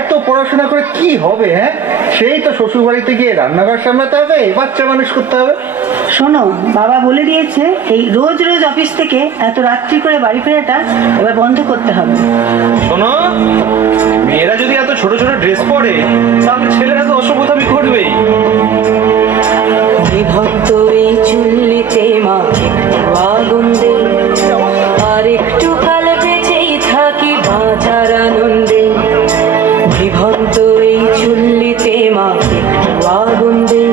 এত পড়াশোনা করে কি হবে? হ্যাঁ, সেই তো শ্বশুর বাড়িতে গিয়ে রান্নাঘর সামলাতে হবে, বাচ্চা মানুষ করতে হবে। শোনো, বাবা বলে দিয়েছে এই রোজ রোজ অফিস থেকে এত রাত্রি করে বাড়ি ফেরাটা এবার বন্ধ করতে হবে। শোনো, মেয়েরা যদি এত ছোট ছোট ড্রেস পরে তাহলে ছেলেরা তো অসভ্যতামি করবেই। বিভক্ত এই চুল্লিতে মা আগুন দে, আর একটু কাল বেঁচেই থাকি বাঁচার আনন্দে। বিভক্ত এই চুল্লিতে মা আগুন দে,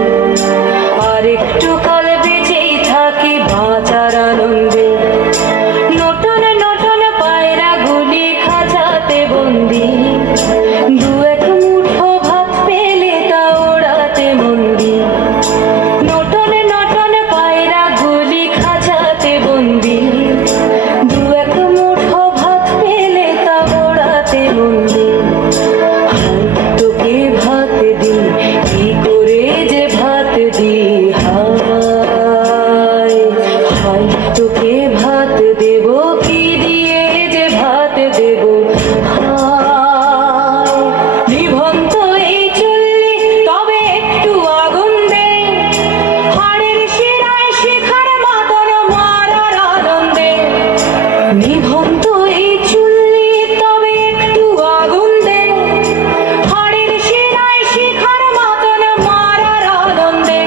আর একটু কাল বেঁচেই থাকি বাঁচার আনন্দে। নতুন নতুন পায়রা গুলি খাঁচাতে বন্দি, দু এক মুঠো ভাত পেলে তা ওড়াতে মন্দি। নতুন নতুন পায়রা গুলি খাঁচাতে বন্দি, দু এক মুঠো ভাত পেলে তা ওড়াতে মন্দি। তোকে ভাত দি, কি করে যে ভাত দি, হায় হায় তোকে ভাত দেব, কি দিয়ে যে ভাত দেব, হায়। নিভন্ত এই চুল্লি তবে একটু আগুন দে, হাড়ের শিরায় শিখার মতন মারার আনন্দে। নিভন্ত এই চুল্লি তবে একটু আগুন দে, হাড়ের শিরায় শিখার মতন মারার আনন্দে।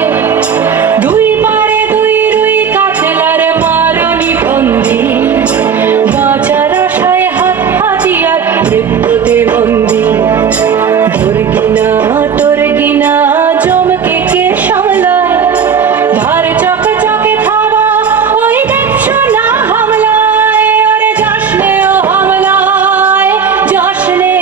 দুই পারে দুই রুই কাতলার মারনি বন্দি, বাঁচার আশায় হাত হাতিয়ার মৃত্যুতে বন্দি। তোর গিনা তোর গিনা জমকে কে সামলায়, ধার চকে চকে থাবা ওই দেখছো না হামলায়। ওরে যাসনে ও হামলায়, যাসনে।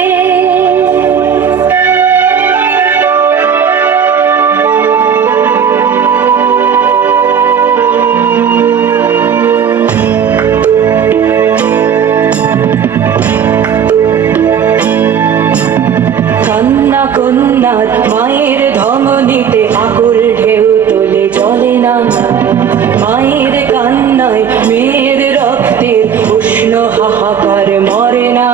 কান্না কন্যা মায়ের ধমনীতে আকুল ঢেউ তোলে জলে না, মায়ের কান্নায় মেয়ের রক্তের উষ্ণ হাহাকার মরে না।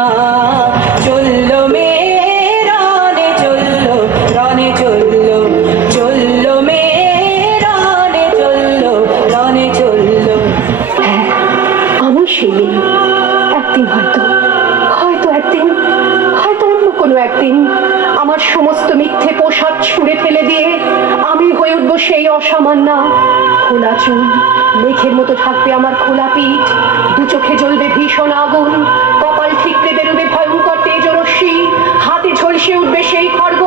চললো মেয়ে রানে চললো, রানে চললো, চললো মেয়ে রানে চললো, রানে চললো। আমি সেই মেয়ে। একদিন হয়তো হয়তো একদিন হয়তো অন্য কোনো একদিন আমার সমস্ত মিথ্যে পোশাক ছুঁড়ে ফেলে দিয়ে আমি হয়ে উঠবো সেই অসামান্যা। খোলা চুল, মেঘের মতো থাকবে আমার খোলা পিঠ, দু চোখে জ্বলবে ভীষণ আগুন, কপাল ঠিকরে বেরোবে ভয়ঙ্কর তেজরশ্মি, হাতে ঝলসে উঠবে সেই খড়গ,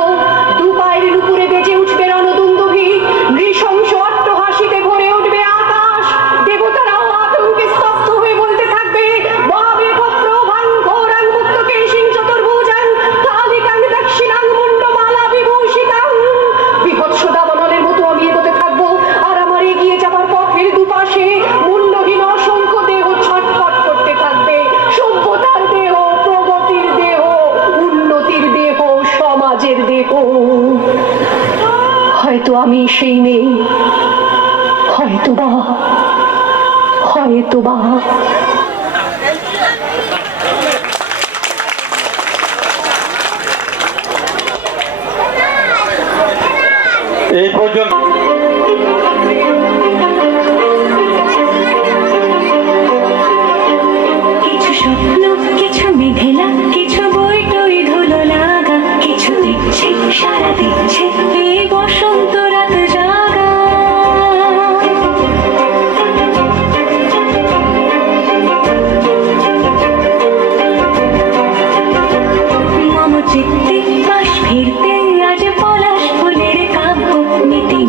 দু পায়ের উপরে বেজে উঠবে রণদুন্দুভি, নৃশংস অট্টহাসিতে ভরে উঠবে আকাশ। দেবতারাও আতঙ্কে স্তব্ধ হয়ে বলতে থাকবে, মহাবীর পত্র ভাঙ্গোরাং মুক্তকে সিং চতুর্ভুজাং কালিকাং দক্ষিণাং মুন্ডমালা বিভূষিতাং। বিভৎস দাবানলের মতো আমি এগোতে থাকবো, আর আমার এগিয়ে যাবার পথের দুপাশে মুন্ডহীন অসংখ্য দেহ ছটফট করতে থাকবে। সভ্যতার দেহ, প্রগতির দেহ, উন্নতির দেহ, সমাজের দেহ। হয়তো আমি সেই মেয়ে, হয়তো বা, হয়তো বা। এই পর্যন্ত কিছু স্বপ্ন, কিছু মেঘেলা, কিছু বই টই ধুলো লাগা, কিছু দিচ্ছে সারা দিচ্ছে এই বসন্ত রাত জাগা। মম চিত্তে পাশ ফিরতে আজ পলাশ ফুলের কাব্য নীতি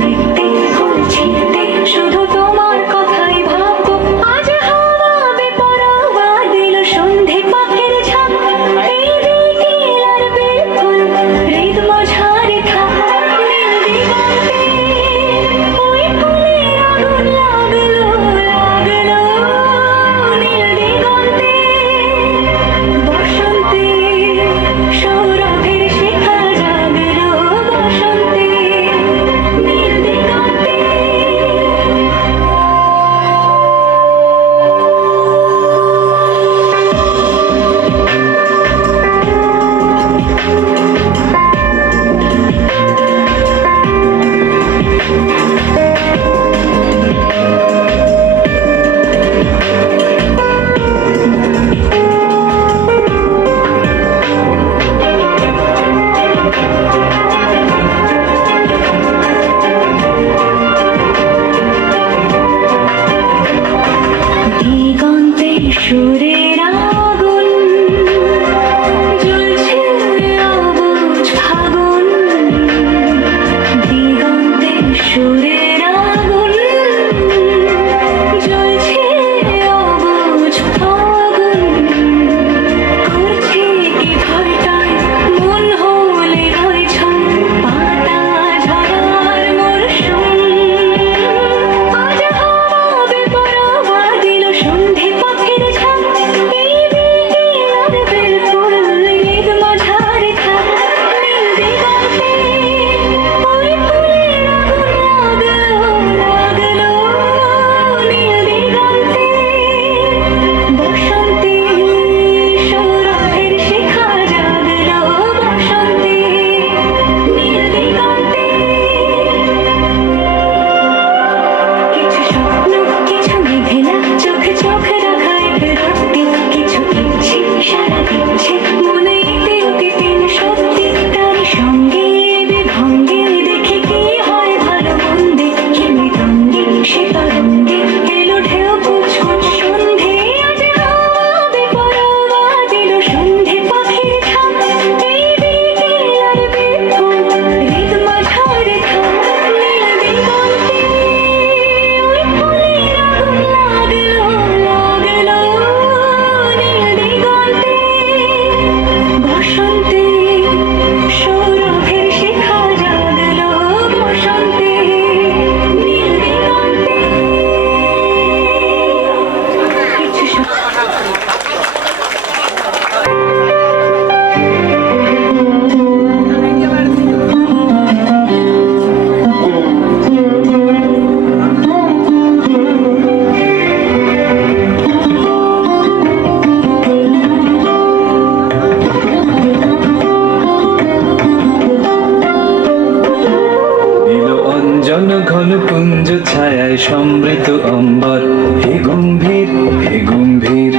অম্বর হে গম্ভীর হে গম্ভীর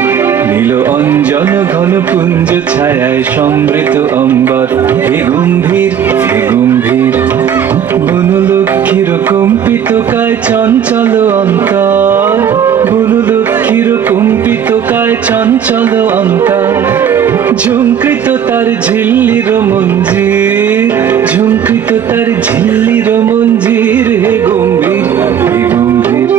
নীল অঞ্জন ঘন পুঞ্জ ছায়ায় সমৃত অম্বর হে গম্ভীর হে গম্ভীর বনলক্ষ্মীর কম্পিত কায় চঞ্চল অন্তর বনলক্ষ্মীর কম্পিত কায় চঞ্চল অন্তর ঝুঙ্কৃত তার ঝিল্লির মঞ্জির ঝুঙ্কৃত তার ঝিল্লির মঞ্জির হে গম্ভীর হে গম্ভীর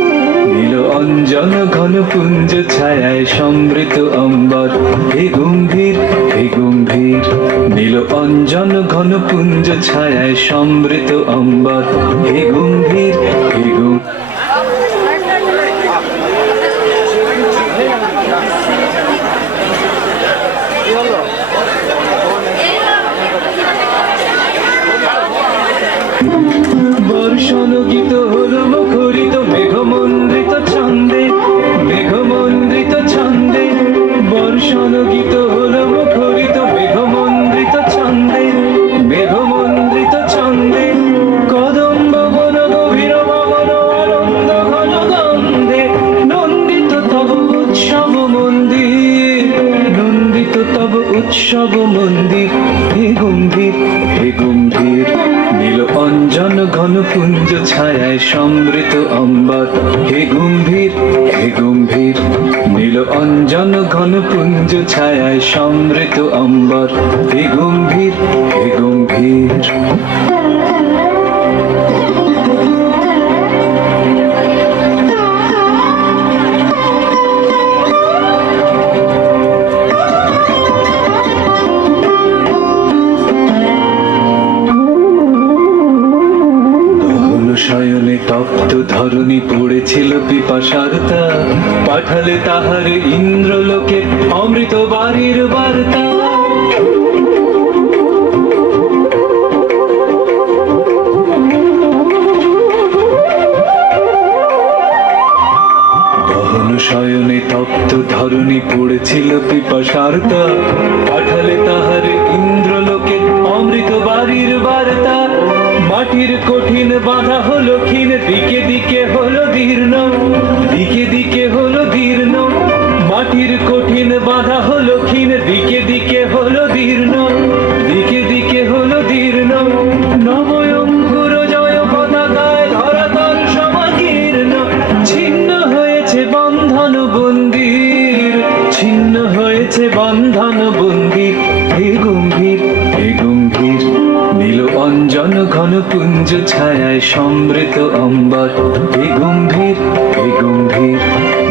নীল অঞ্জন ঘন পুঞ্জ ছায়ায় সমৃত অম্বর হে গম্ভীর হে গম্ভীর নীল অঞ্জন ঘন পুঞ্জ ছায়ায় সমৃত অম্বর হে গম্ভীর হে গম্ভীর বর্ষণ গীত হল মুখরিত মেঘমন্দ্রিত ছন্দে মেঘমন্দ্রিত ছন্দে বর্ষণ গীত হল মুখরিত মেঘমন্দ্রিত ছন্দে মেঘমন্দ্রিত ছন্দে কদম্ব বন গভীর মহন আনন্দ ঘন গন্ধে নন্দিত তব উৎসব মন্দির নন্দিত তব উৎসব মন্দির হে গম্ভীর হে গম্ভীর নীল অঞ্জন ঘন পুঞ্জ ছায়ায় সমৃত অম্বর হে গম্ভীর হে গম্ভীর নীল অঞ্জন ঘন পুঞ্জ ছায়ায় সমৃত অম্বর হে গম্ভীর হে গম্ভীর শয়নে তপ্ত ধরণী পড়েছিল পিপাসার্তা পাঠালে তাহার ইন্দ্রলোকে অমৃত বাড়ির বার্তা গহন শয়নে তপ্ত ধরণী পড়েছিল পিপাসার্তা পাঠালে তাহার ইন্দ্রলোকে অমৃত বাড়ির বার্তা মাটির কঠিন বাধা হলো ক্ষীণ দিকে দিকে হলো দীর্ণ দিকে দিকে হলো দীর্ণ মাটির কঠিন বাধা হলো ক্ষীণ দিকে দিকে হলো দীর্ণ দিকে দিকে হলো দীর্ণ নবয়ঙ্কুর জয় পতাকায় ধরাতল সমাকীর্ণ ছিন্ন হয়েছে বন্ধন বন্দির ছিন্ন হয়েছে বন্ধন বন্দির হে গম্ভীর হে গম্ভীর নীল অঞ্জন ঘন পুঞ্জ ছায়ায় সমৃত অম্বর হে গম্ভীর হে গম্ভীর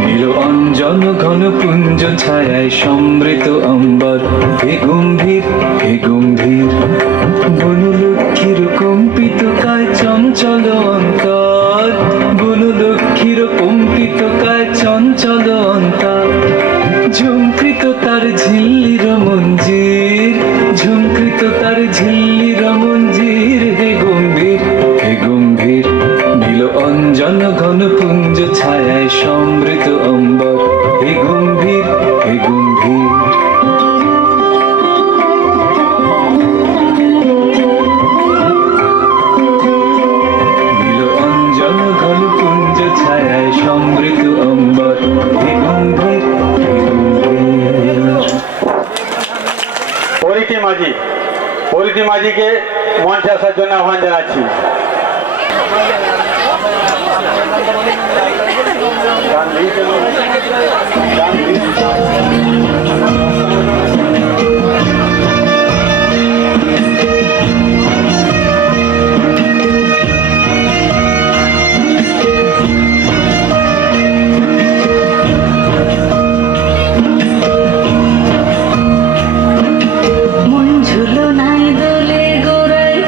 নীল অঞ্জন ঘন পুঞ্জ ছায়ায় সমৃত অম্বর হে গম্ভীর হে গম্ভীর বনলক্ষ্মীর কম্পিত কায় চঞ্চল অন্তর বনলক্ষ্মীর কম্পিত কায় চঞ্চল অন্তর ঝুঙ্কৃত তার ঝিল্লির মঞ্জির ঝুঙ্কৃত তার ঝিল্লির মঞ্জির হে গম্ভীর হে গম্ভীর নীল অঞ্জন ঘন পুঞ্জ ছায়ায় সমৃত অম্বর হে গম্ভীর হে গম্ভীর নীল অঞ্জন ঘন পুঞ্জ ছায়ায় সমৃত অম্বর হে গম্ভীর হে গম্ভীর পরিধি মাঝিকে মঞ্চে আসার জন্য আহ্বান জানাচ্ছি। মন ঝুলো নাই দোলে গোড়ায়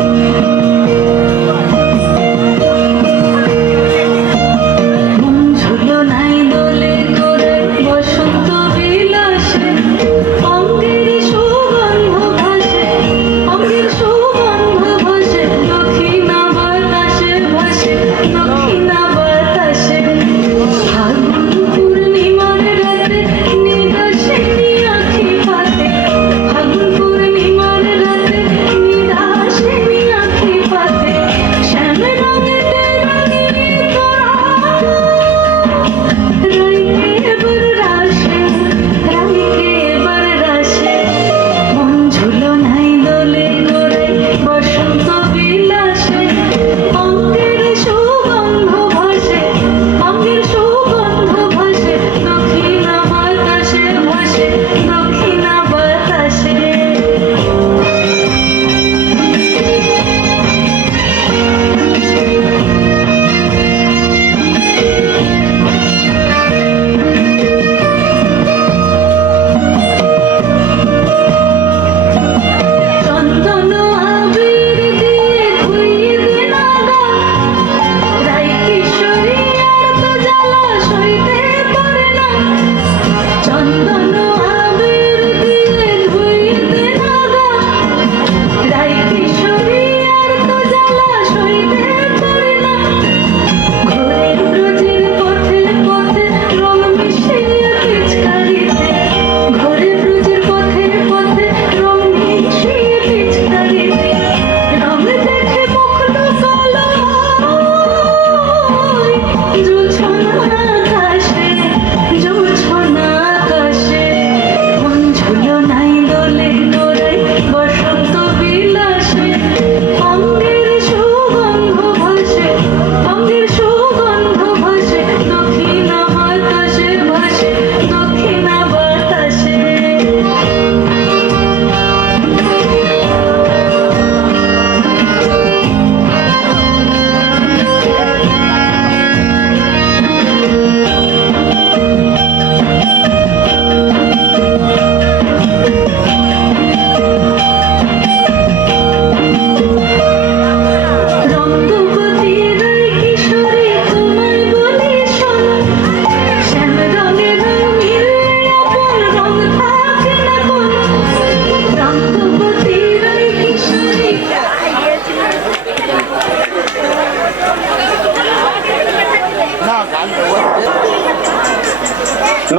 মন ঝুলো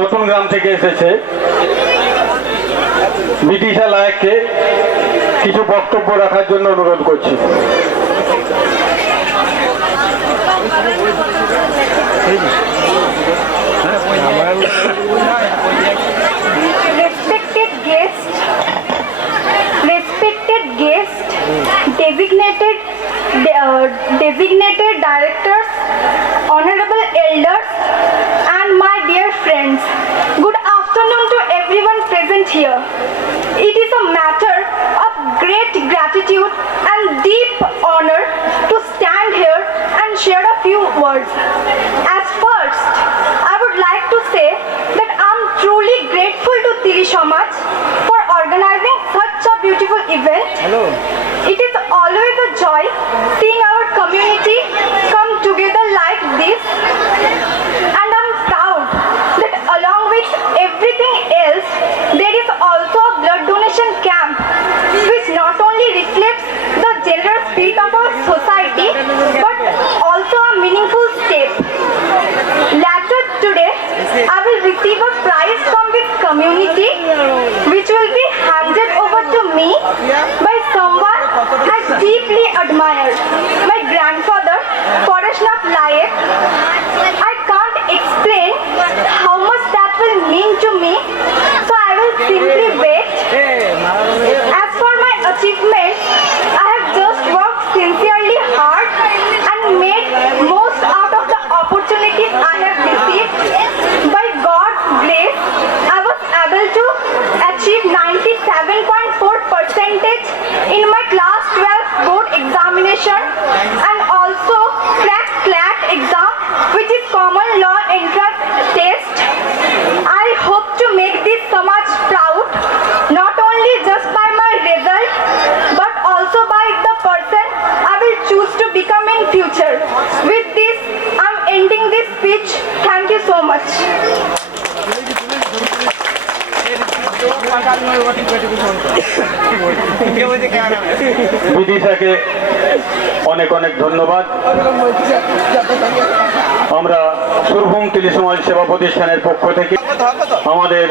নতুন গ্রাম থেকে এসেছে, বিদিশা লায়েককে কিছু বক্তব্য রাখার জন্য অনুরোধ করছি। Respected guests, designated directors, honorable elders, and my dear friends. Good afternoon to everyone present here. It is a matter of great gratitude and deep honor to stand here and share a few words. As first, I would like to say that I'm truly grateful to Tili Samaj for organizing such a beautiful event. It is always a joy seeing our community come together like this, and I'm proud that along with everything else, there is also a blood donation camp which not only reflects the generous spirit of our society but also a meaningful step. Later today, I will receive a prize from this community which will be handed over to me by someone I deeply admire, my grandfather, Parashnath Layak. I can't explain how much that will mean to me, so I will simply wait. As for my achievements, I have just worked sincerely hard and made most out of the opportunities I have received. By God's grace, I was able to achieve 97.4% in my class 12 board examination and also cracked CLAT exam, which is Common Law Entrance Test. I hope to make this Samaj proud, not only just by my result, but also by the person I will choose to become in future. With this, I'm ending this speech. Thank you so much. বিদিশাকে অনেক অনেক ধন্যবাদ। আমরা সুরভূম তিলি সমাজ সেবা প্রতিষ্ঠানের পক্ষ থেকে আমাদের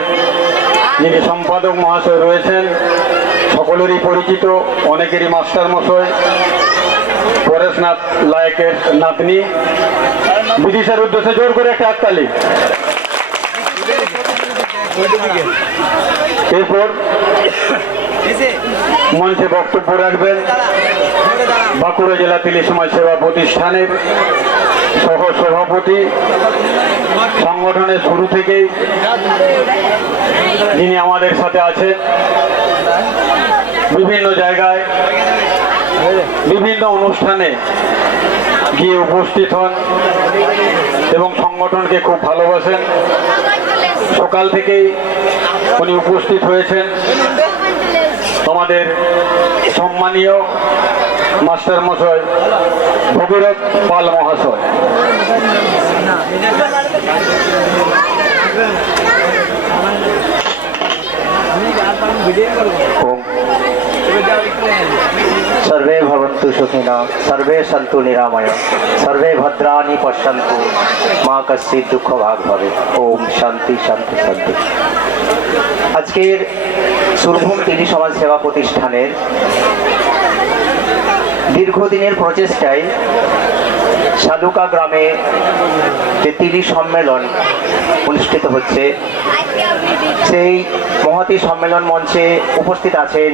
যিনি সম্পাদক মহাশয় রয়েছেন, সকলেরই পরিচিত, অনেকেরই মাস্টার মশাই, পরেশনাথ লায়েকের নাতনি, বিদিশার উদ্দেশ্যে জোর করে একটা হাততালি। এরপর মঞ্চে বক্তব্য রাখবেন বাঁকুড়া জেলা তিলি সমাজ সেবা প্রতিষ্ঠানের সহ সভাপতি, সংগঠনের শুরু থেকেই যিনি আমাদের সাথে আছেন, বিভিন্ন জায়গায় বিভিন্ন অনুষ্ঠানে গিয়ে উপস্থিত হন এবং সংগঠনকে খুব ভালোবাসেন। সকাল থেকেই উনি উপস্থিত হয়েছেন। আমাদের সম্মানীয় মাস্টার মশাই ভগীরথ পাল মহাশয়, सर्वे भवन्तु सुखिनः, सर्वे सन्तु निरामया, सर्वे भद्राणि पश्यन्तु, मा कश्चित् दुःख भाग भवे। ओम शांति शांति शांति। আজকের সুরভূম তিলি সমাজ সেবা প্রতিষ্ঠানের দীর্ঘদিনের প্রচেষ্টায় সালুকা গ্রামে যে তিলি সম্মেলন অনুষ্ঠিত হচ্ছে, সেই মহতী সম্মেলন মঞ্চে উপস্থিত আছেন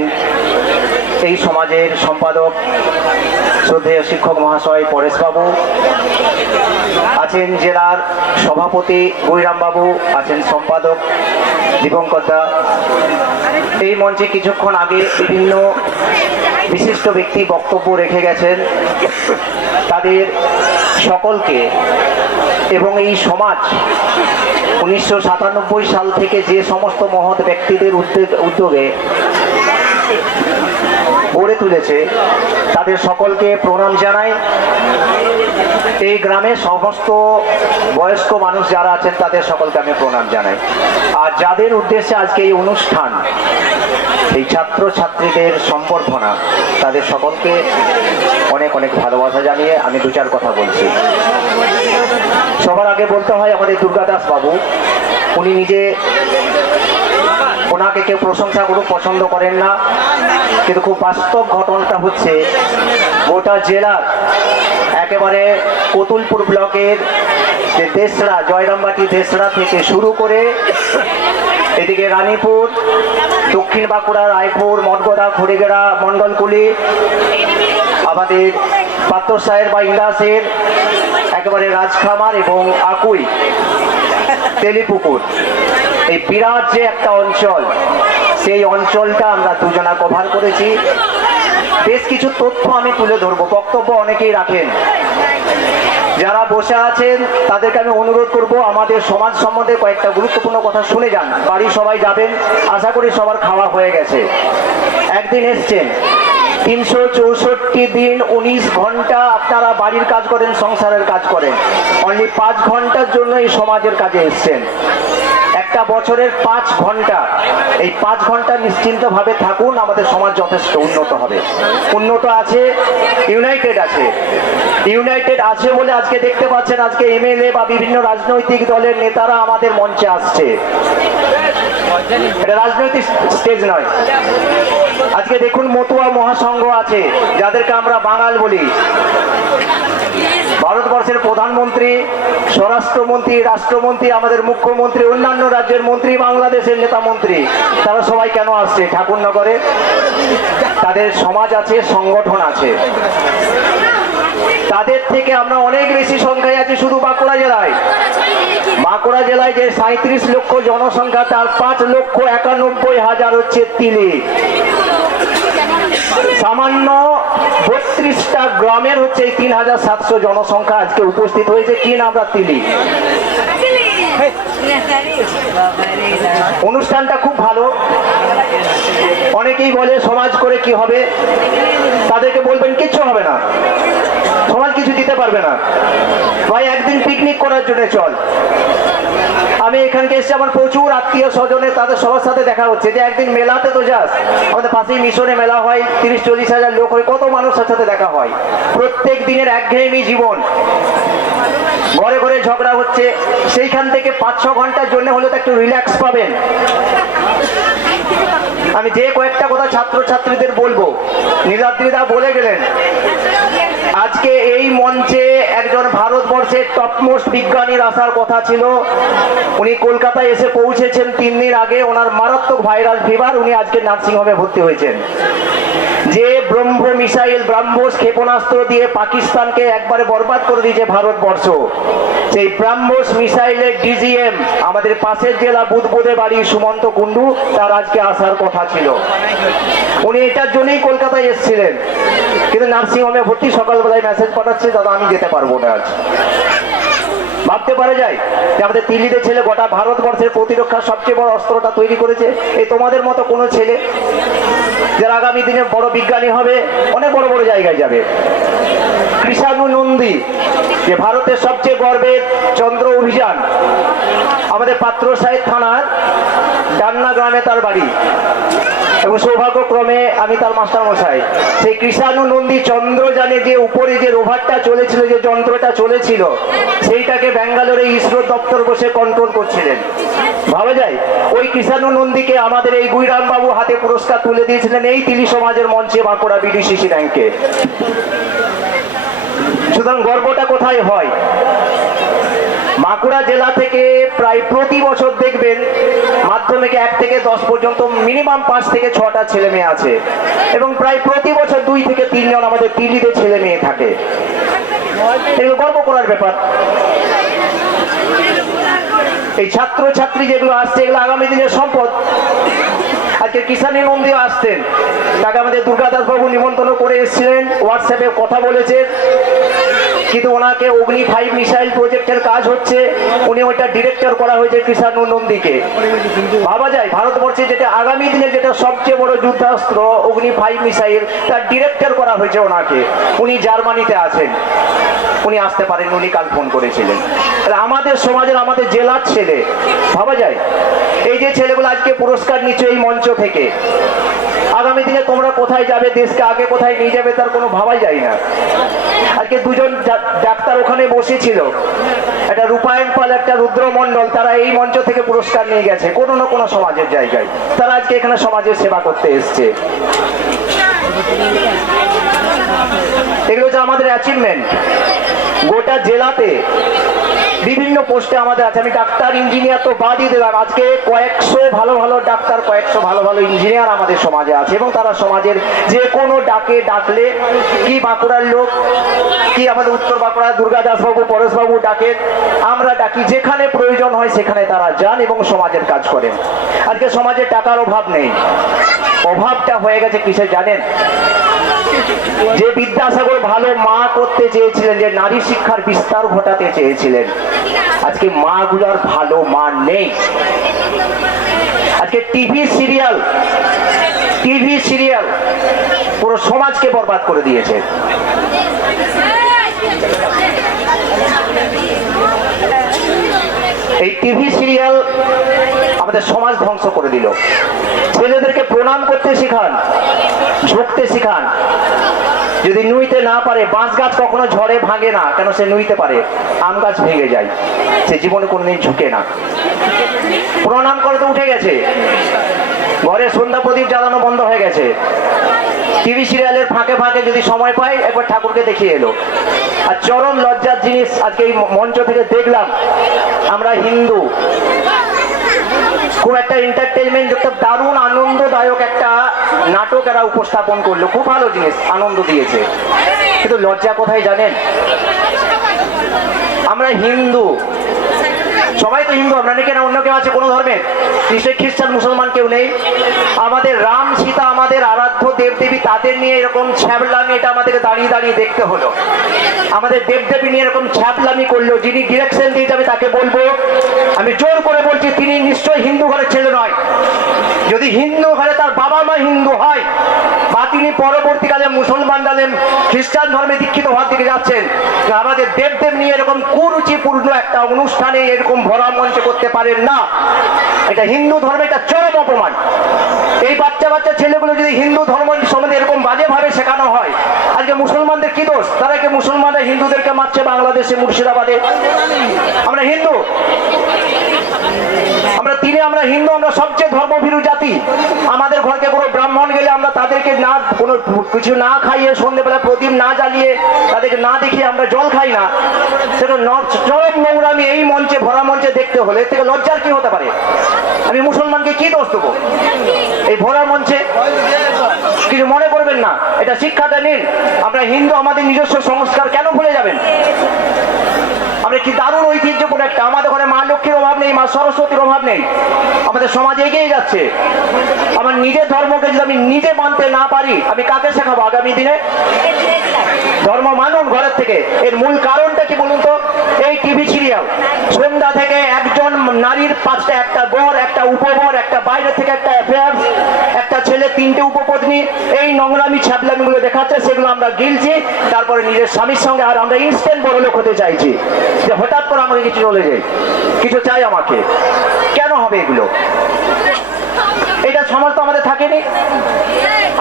এই সমাজের সম্পাদক শ্রদ্ধেয় শিক্ষক মহাশয় পরেশবাবু, আছেন জেলার সভাপতি গৈরামবাবু, আছেন সম্পাদক দীপঙ্কর দা। এই মঞ্চে কিছুক্ষণ আগে বিভিন্ন বিশিষ্ট ব্যক্তি বক্তব্য রেখে গেছেন। তাদের সকলকে এবং এই সমাজ 1997 সাল থেকে যে সমস্ত মহৎ ব্যক্তিদের উদ্যোগে গড়ে তুলেছে, তাদের সকলকে প্রণাম জানাই। এই গ্রামের সমস্ত বয়স্ক মানুষ যারা আছেন তাদের সকলকে আমি প্রণাম জানাই। আর যাদের উদ্দেশ্যে আজকে এই অনুষ্ঠান, এই ছাত্র ছাত্রীদের সম্বর্ধনা, তাদের সকলকে অনেক অনেক ভালোবাসা জানিয়ে আমি দু চার কথা বলছি। সবার আগে বলতে হয় আমাদের দুর্গাদাস বাবু, উনি নিজে, ওনাকে কেউ প্রশংসা করুক পছন্দ করেন না, কিন্তু খুব বাস্তব ঘটনাটা হচ্ছে গোটা জেলার একেবারে কতুলপুর ব্লকের যে দেশরা, জয়রামবাটি দেশরা থেকে শুরু করে এদিকে রানীপুর, দক্ষিণ বাঁকুড়া, রায়পুর, মঠগড়া, খড়িগেড়া, মণ্ডলকুলি, আমাদের পাত্রসাহের বা ইন্দাসের একেবারে রাজখামার এবং আকুই, তেলিপুকুর, এই বিরাট যে একটা অঞ্চল, সেই অঞ্চলটা আমরা দুজনা কভার করেছি। বেশ কিছু তথ্য আমি তুলে ধরবো, বক্তব্য অনেকেই রাখেন। যারা বসে আছেন তাদেরকে আমি অনুরোধ করব আমাদের সমাজ সম্বন্ধে কয়েকটা গুরুত্বপূর্ণ কথা শুনে যান। বাড়ি সবাই যাবেন, আশা করি সবার খাওয়া হয়ে গেছে। একদিন এসছেন, 364 দিন 19 ঘন্টা আপনারা বাড়ির কাজ করেন, সংসারের কাজ করেন, অনলি 5 ঘন্টার জন্য এই সমাজের কাজে এসছেন। একটা বছরের 5 ঘন্টা, এই 5 ঘন্টা নিশ্চিন্তভাবে থাকুন, আমাদের সমাজ যথেষ্ট উন্নত হবে। উন্নত আছে, ইউনাইটেড আছে। ইউনাইটেড আছে বলে আজকে দেখতে পাচ্ছেন আজকে এমএলএ বা বিভিন্ন রাজনৈতিক দলের নেতারা আমাদের মঞ্চে আসছে। এটা রাজনৈতিক স্টেজ নয়। আজকে দেখুন মতুয়া মহাসংঘ আছে, যাদেরকে আমরা বাঙাল বলি। ভারতবর্ষের প্রধানমন্ত্রী, স্বরাষ্ট্রমন্ত্রী, রাষ্ট্রমন্ত্রী, আমাদের মুখ্যমন্ত্রী, অন্যান্য রাজ্যের মন্ত্রী, বাংলাদেশের নেতা মন্ত্রী, তারা সবাই কেন আসছে ঠাকুরনগরে? তাদের সমাজ আছে, সংগঠন আছে। তাদের থেকে আমরা অনেক বেশি সংখ্যায় আছি শুধু বাঁকুড়া জেলায়। বাঁকুড়া জেলায় যে 37 লক্ষ জনসংখ্যা, তার 5,91,000 হচ্ছে তিলি। সামান্য 32টা গ্রামের হচ্ছে এই 3,700 জনসংখ্যা আজকে উপস্থিত হয়েছে। কি নাম? আমরা তিলি। অনুষ্ঠানটা খুব ভালো। অনেকেই বলে সমাজ করে কি হবে, তাদেরকে বলবেন কিচ্ছু হবে না, সমাজ কিছু দিতে পারবে না। ভাই একদিন পিকনিক করার জন্য চল। আমি এখানকে এসে আমার প্রচুর আত্মীয় স্বজনের, তাদের সবার সাথে দেখা হচ্ছে যে একদিন মেলাতে তো যাস, আমাদের পাশেই মিশনে মেলা হয়, 30-40 হাজার লোক হয়, কত মানুষের সাথে দেখা হয়। প্রত্যেক দিনের একঘেয়েমি জীবন, ঘরে ঘরে ঝগড়া হচ্ছে, সেইখান থেকে 5-6 ঘন্টার জন্য হলে তো একটু রিল্যাক্স পাবেন। আমি যে কয়েকটা কথা ছাত্রছাত্রীদের বলবো, নীলাদ্রিদা বলে গেলেন আজকে এই মঞ্চে একজন ভারতবর্ষের টপমোস্ট বিজ্ঞানীর আসার কথা ছিল। উনি কলকাতায় এসে পৌঁছেছেন 3 দিন আগে, ওনার মারাত্মক ভাইরাল ফিভার, উনি আজকে নার্সিংহোমে ভর্তি হয়েছেন। যে ব্রহ্মোস ক্ষেপণাস্ত্র দিয়ে পাকিস্তানকে একবারে বরবাদ করে দিয়েছে ভারতবর্ষ, সেই ব্রহ্মোস মিসাইলের ডিজিএম আমাদের পাশের জেলা বুধবুধে বাড়ি সুমন্ত কুণ্ডু, তার আজকে আসার কথা ছিল। উনি এটার জন্যই কলকাতায় এসেছিলেন, কিন্তু নার্সিংহোমে ভর্তি। সকালবেলায় মেসেজ পাঠাচ্ছে, দাদা আমি যেতে পারবো না আজ। ভাবতে পারা যায় যে আমাদের তিলিদের ছেলে গোটা ভারতবর্ষের প্রতিরক্ষার সবচেয়ে বড় অস্ত্রটা তৈরি করেছে। এই তোমাদের মতো কোনো ছেলে যারা আগামী দিনে বড় বিজ্ঞানী হবে, অনেক বড় বড় জায়গায় যাবে। কৃষাণু নন্দী, যে ভারতের সবচেয়ে গর্বের চন্দ্র অভিযান, আমাদের পাত্রসাহেব থানার ডান্না গ্রামে তার বাড়ি, এবং সৌভাগ্যক্রমে আমি তার মাস্টার মশাই। সেই কৃষাণু নন্দী চন্দ্রযানে যে উপরে যে রোভারটা চলেছিল, যে যন্ত্রটা চলেছিল, সেইটাকে ব্যাঙ্গালোরে ইসরো দপ্তর বসে কন্ট্রোল করছিলেন। ভাবা যায় ওই কৃষাণু নন্দীকে আমাদের এই গুইরাম বাবু হাতে পুরস্কার তুলে দিয়েছিলেন এই তিলি সমাজের মঞ্চে বাঁকুড়া বিডিসিসি র্যাঙ্কে। সুতরাং গর্বটা কোথায় হয়? বাঁকুড়া জেলা থেকে প্রায় প্রতি বছর দেখবেন মাধ্যমিকে 1 থেকে 10 পর্যন্ত মিনিমাম 5 থেকে 6টা ছেলে মেয়ে আছে, এবং প্রায় প্রতি বছর 2 থেকে 3 জন আমাদের তিলিতে ছেলে মেয়ে থাকে। এগুলো গর্ব করার ব্যাপার। এই ছাত্রছাত্রী যেগুলো আসছে, এগুলো আগামী দিনের সম্পদ। আজকে কিষাণী নন্দীও আসতেন, তাকে আমাদের দুর্গাদাস বাবু নিমন্ত্রণ করে এসেছিলেন, হোয়াটসঅ্যাপে কথা বলেছেন, কিন্তু ওনাকে অগ্নি 5 মিসাইল প্রজেক্টের কাজ হচ্ছে, উনি ওইটা ডিরেক্টর করা হয়েছে কৃষাণু নন্দীকে। ভাবা যায় ভারতবর্ষে যেটা আগামী দিনে যেটা সবচেয়ে বড় যুদ্ধাস্ত্র অগ্নি 5 মিসাইল, তার ডিরেক্টর করা হয়েছে ওনাকে। উনি জার্মানিতে আছেন, উনি আসতে পারেন, উনি কাল ফোন করেছিলেন। আমাদের সমাজের, আমাদের জেলার ছেলে, ভাবা যায়। এই যে ছেলেগুলো আজকে পুরস্কার নিচ্ছে এই মঞ্চ থেকে, আগামী দিনে তোমরা কোথায় যাবে, দেশকে আগে কোথায় নিয়ে যাবে তার কোনো ভাবাই যায় না। আজকে দুজন ডাক্তার ওখানে বসেছিল, একটা রূপায়ণ পাল, একটা রুদ্র মণ্ডল, তারা এই মঞ্চ থেকে পুরস্কার নিয়ে গেছে কোনো না কোনো সমাজের জায়গায়। তারা আজকে এখানে সমাজের সেবা করতে এসছে। এগুলো হচ্ছে আমাদের অ্যাচিভমেন্ট। গোটা জেলাতে বিভিন্ন পোস্টে আমাদের আছে। আমি ডাক্তার ইঞ্জিনিয়ার তো বাদই দিলাম, আজকে কয়েকশো ভালো ভালো ডাক্তার, কয়েকশো ভালো ভালো ইঞ্জিনিয়ার আমাদের সমাজে আছে, এবং তারা সমাজের যে কোনো ডাকে ডাকলে, কি বাঁকুড়ার লোক, কি আমাদের উত্তর বাঁকুড়া দুর্গা দাসবাবু, পরেশবাবু ডাকে, আমরা ডাকি, যেখানে প্রয়োজন হয় সেখানে তারা যান এবং সমাজের কাজ করেন। আজকে সমাজে টাকার অভাব নেই, অভাবটা হয়ে গেছে কিসে জানেন? যে বিদ্যাসাগর ভালো মা করতে চেয়েছিলেন, যে নারী শিক্ষার বিস্তার ঘটাতে চেয়েছিলেন, আজকে মা গুলার ভালো মা নেই। আজকে টিভি সিরিয়াল পুরো সমাজকে বরবাদ করে দিয়েছে। এই টিভি সিরিয়াল আমাদের সমাজ ধ্বংস করে দিল। ছেলেদেরকে প্রণাম করতে শিখান, ঝুঁকতে শিখান। যদি নুইতে না পারে, বাঁশ গাছ কখনো ঝড়ে ভাঙে না, কেন সে নুইতে পারে, আম গাছ ভেঙে যায়, সে জীবনে কোনোদিন ঝুঁকে না। প্রণাম করতে উঠে গেছে, ঘরে সন্ধ্যা প্রদীপ জ্বালানো বন্ধ হয়ে গেছে। টিভি সিরিয়ালের ফাঁকে ফাঁকে যদি সময় পায় একবার ঠাকুরকে দেখিয়ে এলো। আর চরম লজ্জার জিনিস আজকে এই মঞ্চ থেকে দেখলাম, আমরা হিন্দু, খুব একটা এন্টারটেনমেন্ট, একটা দারুণ আনন্দদায়ক একটা নাটক এরা উপস্থাপন করলো, খুব ভালো জিনিস, আনন্দ দিয়েছে। কিন্তু লজ্জা কোথায় জানেন? আমরা হিন্দু, সবাই তো হিন্দু, আপনারা নাকি না অন্য কেউ আছে কোনো ধর্মের? নিশ্চয়ই খ্রিস্টান মুসলমান কেউ নেই। আমাদের রাম সীতা, আমাদের আরাধ্য দেবদেবী, তাদের নিয়ে এরকম ছ্যাবলামি, এটা আমাদেরকে দাঁড়িয়ে দাঁড়িয়ে দেখতে হলো। আমাদের দেবদেবী নিয়ে এরকম ছ্যাবলামি করলো। যিনি ডিরেকশন দিয়েছে আমি তাকে বলবো, আমি জোর করে বলছি, তিনি নিশ্চয়ই হিন্দু ঘরের ছেলে নয়। যদি হিন্দু ঘরে তার বাবা মা হিন্দু হয়, বা তিনি পরবর্তীকালে মুসলমান দালে খ্রিস্টান ধর্মে দীক্ষিত হওয়ার দিকে যাচ্ছেন, আমাদের দেবদেব নিয়ে এরকম কুরুচিপূর্ণ একটা অনুষ্ঠানে এরকম ভরা মঞ্চে করতে পারেন না। এটা হিন্দু ধর্মে একটা চরম অপমান। এই বাচ্চা বাচ্চা ছেলেগুলো যদি হিন্দু ধর্ম সম্বন্ধে এরকম বাজেভাবে শেখানো হয়, আজকে মুসলমানদের কি দোষ? তারা কি মুসলমানরা হিন্দুদেরকে মারছে বাংলাদেশে, মুর্শিদাবাদে? আমরা হিন্দু, আমরা হিন্দু, আমরা সবচেয়ে ধর্মভীরু জাতি। আমাদের ঘরকে কোনো ব্রাহ্মণ গেলে আমরা তাদেরকে না কোনো কিছু না খাইয়ে, সন্ধ্যেবেলা প্রদীপ না জ্বালিয়ে, তাদেরকে না দেখিয়ে আমরা জল খাই না। সেটা চরম নোংরামি এই মঞ্চে, ভরা মঞ্চে দেখতে হলে এর থেকে লজ্জার কি হতে পারে? আমি মুসলমানকে কি দোষ দেবো এই ভরা মঞ্চে? কিছু মনে করবেন না, এটা শিক্ষাটা নিন। আমরা হিন্দু, আমাদের নিজস্ব সংস্কার কেন ভুলে যাবেন? আমরা কি দারুণ ঐতিহ্যপূর্ণ একটা, আমাদের ঘরে মা লক্ষ্মীর অভাব নেই, মা সরস্বতীর অভাব নেই, আমাদের সমাজ এগিয়ে যাচ্ছে। আমার নিজের ধর্মকে যদি আমি নিজে মানতে না পারি, আমি কাকে শেখাবো আগামী দিনে? ধর্ম মানুন ঘরের থেকে। এর মূল কারণটা কি বলুন তো? এই টিভি সিরিয়াল। সন্ধ্যা থেকে একজন নারীর পাঁচটা, একটা বর, একটা উপবর, একটা বাইরে থেকে একটা অ্যাফেয়ার, একটা ছেলে, তিনটে উপপত্নী, এই নোংরামি ছ্যাবলামি গুলো দেখাচ্ছে, সেগুলো আমরা গিলছি। তারপরে নিজের স্বামীর সঙ্গে আর আমরা ইনস্ট্যান্ট বড় লোক হতে চাইছি, যে হঠাৎ করে আমাকে কিছু চলে যায়, কিছু চাই আমাকে। কেন হবে এগুলো? এটা সমাজ তো আমাদের থাকেনি।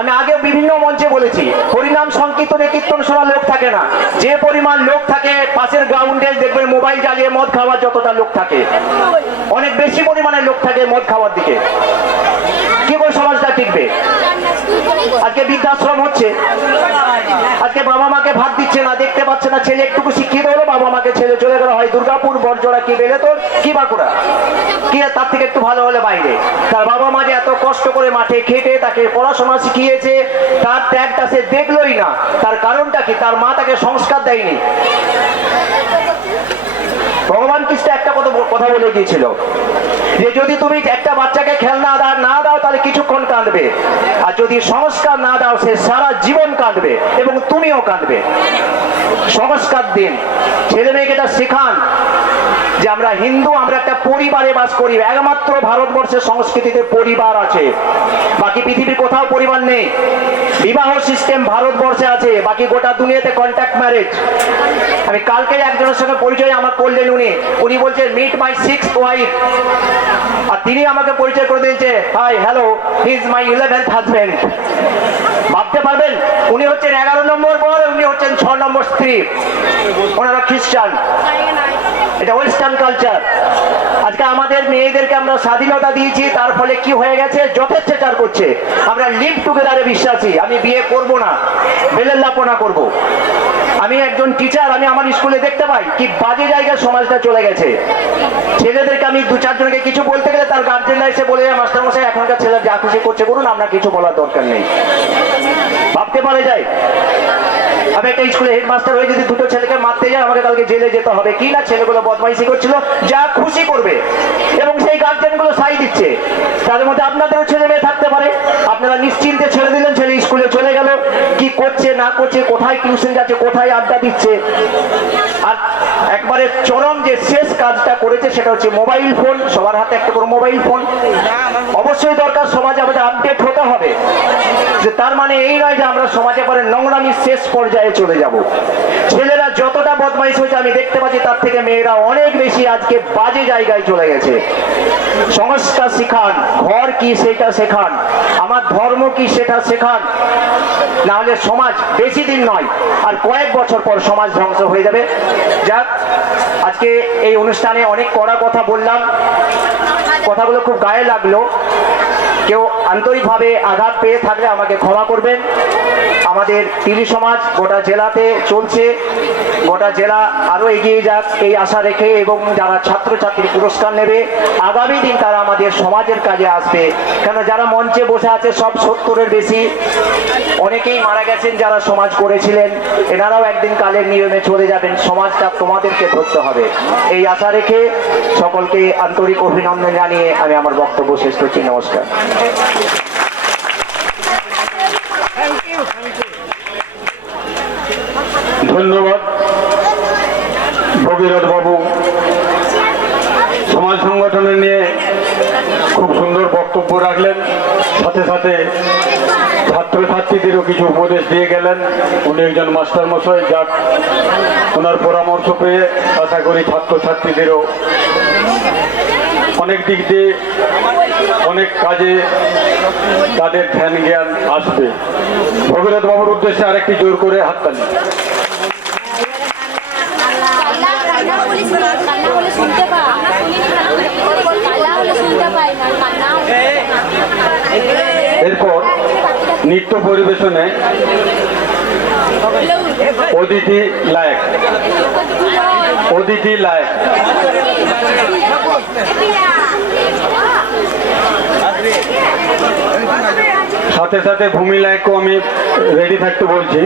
আমি আগে বিভিন্ন মঞ্চে বলেছি, হরিনাম সংকীর্তনে কীর্তন শোনার লোক থাকে না। যে পরিমাণ লোক থাকে পাশের গ্রাউন্ডে দেখবেন মোবাইল জ্বালিয়ে মদ খাওয়ার যতটা লোক থাকে, অনেক বেশি পরিমাণে লোক থাকে মদ খাওয়ার দিকে। কি করে সমাজটা টিকবে? আজকে বৃদ্ধাশ্রম হচ্ছে, আজকে বাবা মাকে ভাত দিচ্ছে না, দেখতে পাচ্ছে না। ছেলে একটুকু শিক্ষিত হলো, বাবা মাকে ছেলে চলে গেল, হয় দুর্গাপুর, বরজোড়া, কি বেলে তোর, কি বাঁকুড়া, কি তার থেকে একটু ভালো হলে বাইরে। তার বাবা মা যে এত কষ্ট করে মাঠে খেটে তাকে পড়াশোনা শিখিয়েছে, তার ত্যাগটা সে দেখলোই না। তার কারণটা কি? তার মা তাকে সংস্কার দেয়নি। ভগবান কৃষ্ণ একটা কথা বলে দিয়েছিল, যে যদি তুমি একটা বাচ্চাকে খেলনা না দাও তাহলে কিছুক্ষণ কাঁদবে, আর যদি সংস্কার না দাও সে সারা জীবন কাঁদবে, এবং তুমিও কাঁদবে। সংস্কার দিন, ছেলে মেয়েকে এটা শেখান যে আমরা হিন্দু, আমরা একটা পরিবারে বাস করি। একমাত্র ভারতবর্ষের সংস্কৃতিতে পরিবার আছে, বাকি পৃথিবীর কোথাও পরিবার নেই। বিবাহ সিস্টেম ভারতবর্ষে আছে, বাকি গোটা দুনিয়াতে কন্ট্যাক্ট ম্যারেজ। আমি কালকে একজনের সঙ্গে পরিচয় আমার করলেন, উনি বলছেন মিট মাই 6th ওয়াইফ। আর তিনি আমাকে পরিচয় করে দিয়েছে, hi hello, he is my 11th husband. ভাবতে পারবেন, উনি হচ্ছেন 11 নম্বর বর, উনি হচ্ছেন 6 নম্বর স্ত্রী। ওনারা খ্রিস্টান। এটা ওয়েস্টার্ন কালচার। আজকে আমাদের মেয়েদেরকে আমরা স্বাধীনতা দিয়েছি, তার ফলে কি হয়ে গেছে, যথেচ্ছাচার করছে। আমরা লিভ টুগেদারে বিশ্বাসী। আমি বিয়ে করব না, বেলেল্লাপনা করব। আমি একজন টিচার, আমি আমার স্কুলে দেখতে পাই কি বাজে জায়গায় সমাজটা চলে গেছে। ছেলেদেরকে আমি 2-4 জনকে কিছু বলতে গেলে তার গার্জেনরা এসে বলে যায়, মাস্টার মশাই এখনকার ছেলে যা খুশি করছে করুন, আমরা কিছু বলার দরকার নেই। ভাবতে পারে যায়, আমি একটা স্কুলে হেডমাস্টার হয়ে যদি 2টো ছেলেকে মারতে যায়, আমাকে কালকে জেলে যেতে হবে কি না, ছেলেগুলো বদমাইশি করছিল, যা খুশি করবে, এবং সেই গার্জেনগুলো সাই দিচ্ছে। তাদের মধ্যে আপনাদেরও ছেলে মেয়ে থাকতে পারে, আপনারা নিশ্চিন্তে ছেড়ে দিলেন, ছেলে স্কুলে চলে গেল, কি করছে না করছে, কোথায় টিউশন যাচ্ছে, কোথায় আড্ডা দিচ্ছে। আর একবারে চরম যে শেষ কাজটা করেছে সেটা হচ্ছে মোবাইল ফোন। সবার হাতে একটা করে মোবাইল ফোন অবশ্যই দরকার, সমাজে আমাদের আপডেট হতে হবে। যে তার মানে এই নয় যে আমরা সমাজে পরে নোংরামির শেষ পর্যায়ে চলে যাব। ছেলেরা যতটা বদমাইশ হয়েছে আমি দেখতে পাচ্ছি, তার থেকে মেয়েরা অনেক বেশি আজকে বাজে জায়গায় চলে গেছে। সংস্কার শিখান, ঘর কি সেটা শেখান, আমার ধর্ম কি সেটা শেখান, না হলে সমাজ বেশি দিন নয় আর কয়েক বছর পর সমাজ ধ্বংস হয়ে যাবে। যাক, আজকে এই অনুষ্ঠানে অনেক কড়া কথা বললাম, কথাগুলো খুব গায়ে লাগলো। কেউ আন্তরিকভাবে আঘাত পেয়ে থাকলে আমাকে ক্ষমা করবেন। আমাদের তিলি সমাজ গোটা জেলাতে চলছে, গোটা জেলা আরো এগিয়ে যাক এই আশা রেখে, এবং যারা ছাত্রছাত্রী পুরস্কার নেবে আগামী দিন তারা আমাদের সমাজের কাজে আসবে। কেন যারা মঞ্চে বসে আছে সব 70-এর বেশি, অনেকেই মারা গেছেন যারা সমাজ করেছিলেন, এনারাও একদিন কালের নিয়মে চলে যাবেন। সমাজটা তোমাদেরকে ধরতে হবে, এই আশা রেখে সকলকে আন্তরিক অভিনন্দন জানিয়ে আমি আমার বক্তব্য শেষ করছি। নমস্কার। ধন্যবাদ ভগীরথ বাবু। সমাজ সংগঠনের নিয়ে খুব সুন্দর বক্তব্য রাখলেন, সাথে সাথে ছাত্রছাত্রীদেরও কিছু উপদেশ দিয়ে গেলেন। উনি একজন মাস্টার মশাই, যাক ওনার পরামর্শ পেয়ে আশা করি ছাত্রছাত্রীদেরও অনেক দিক দিয়ে অনেক কাজে তাদের ধ্যান জ্ঞান আসবে। ভগীরথ বাবুর উদ্দেশ্যে আরেকটি জোর করে হাততালি। এরপর নৃত্য পরিবেশনে অদিতি লায়ক, অদিতি লায়ক। সাথে সাথে ভূমি লায়কও আমি রেডি থাকতে বলছি।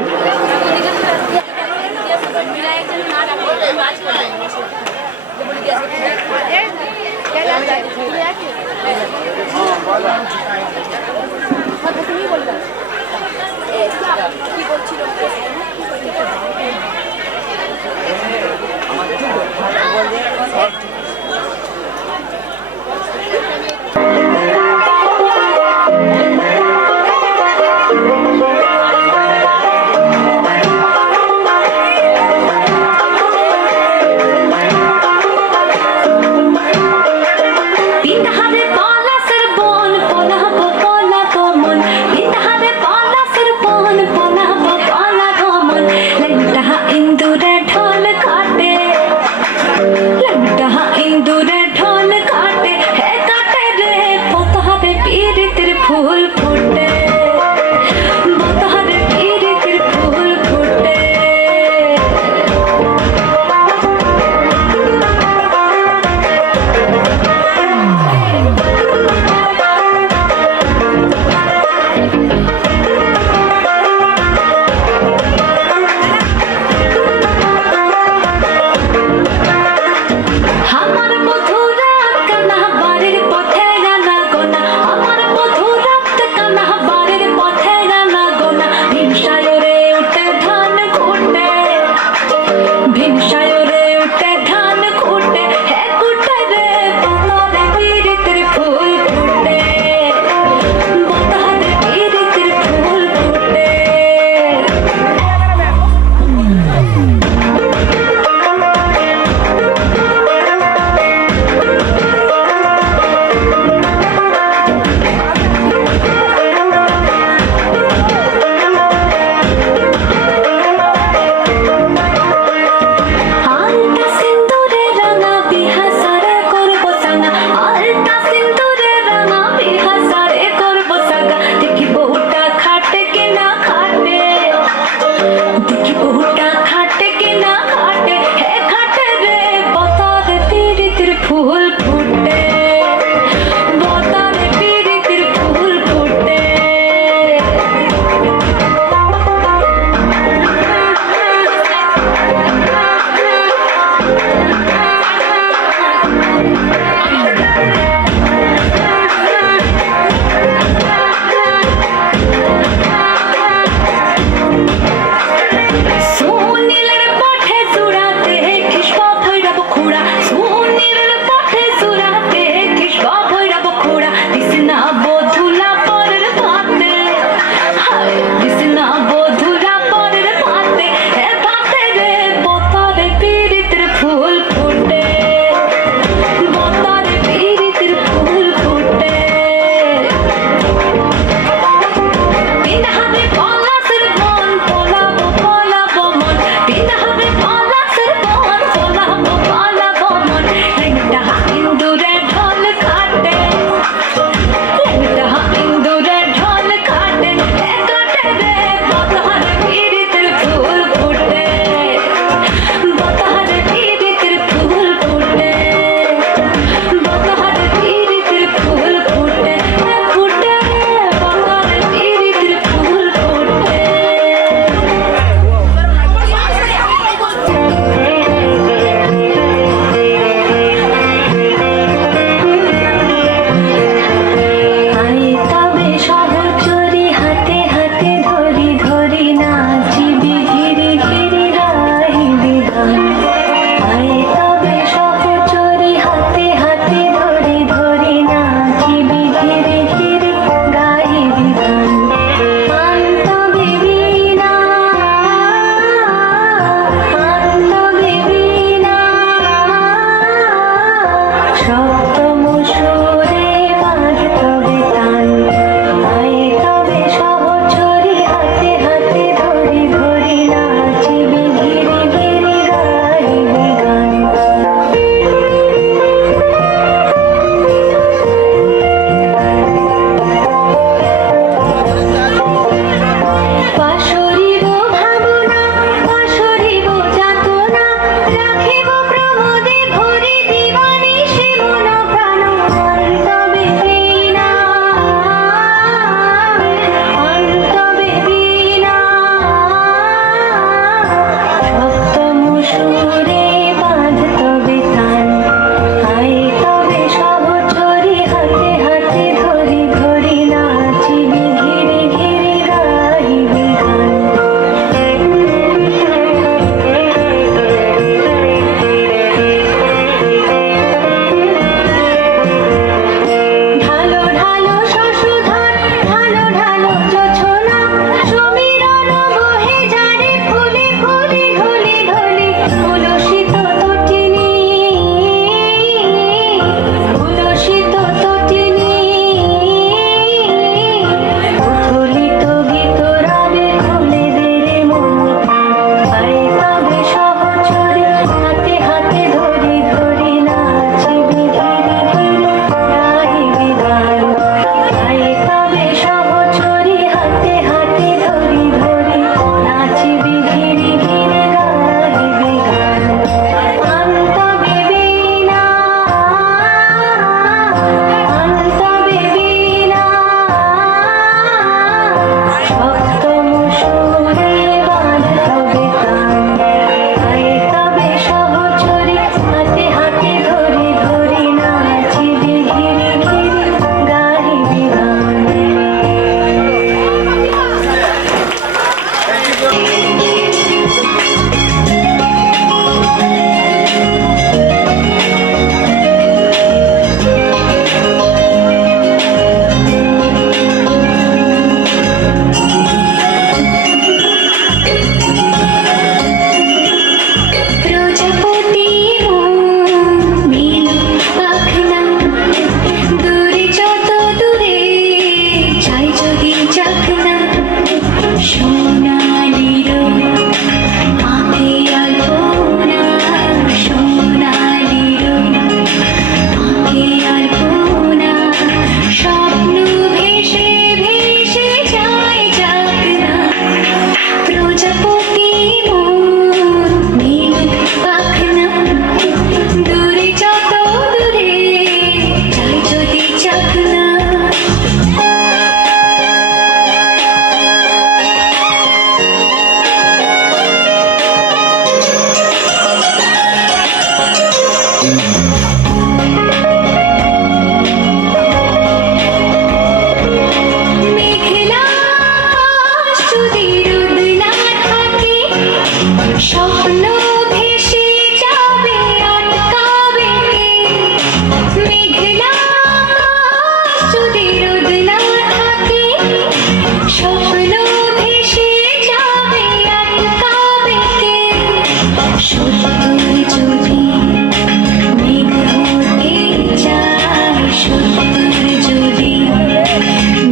সত্তর যদি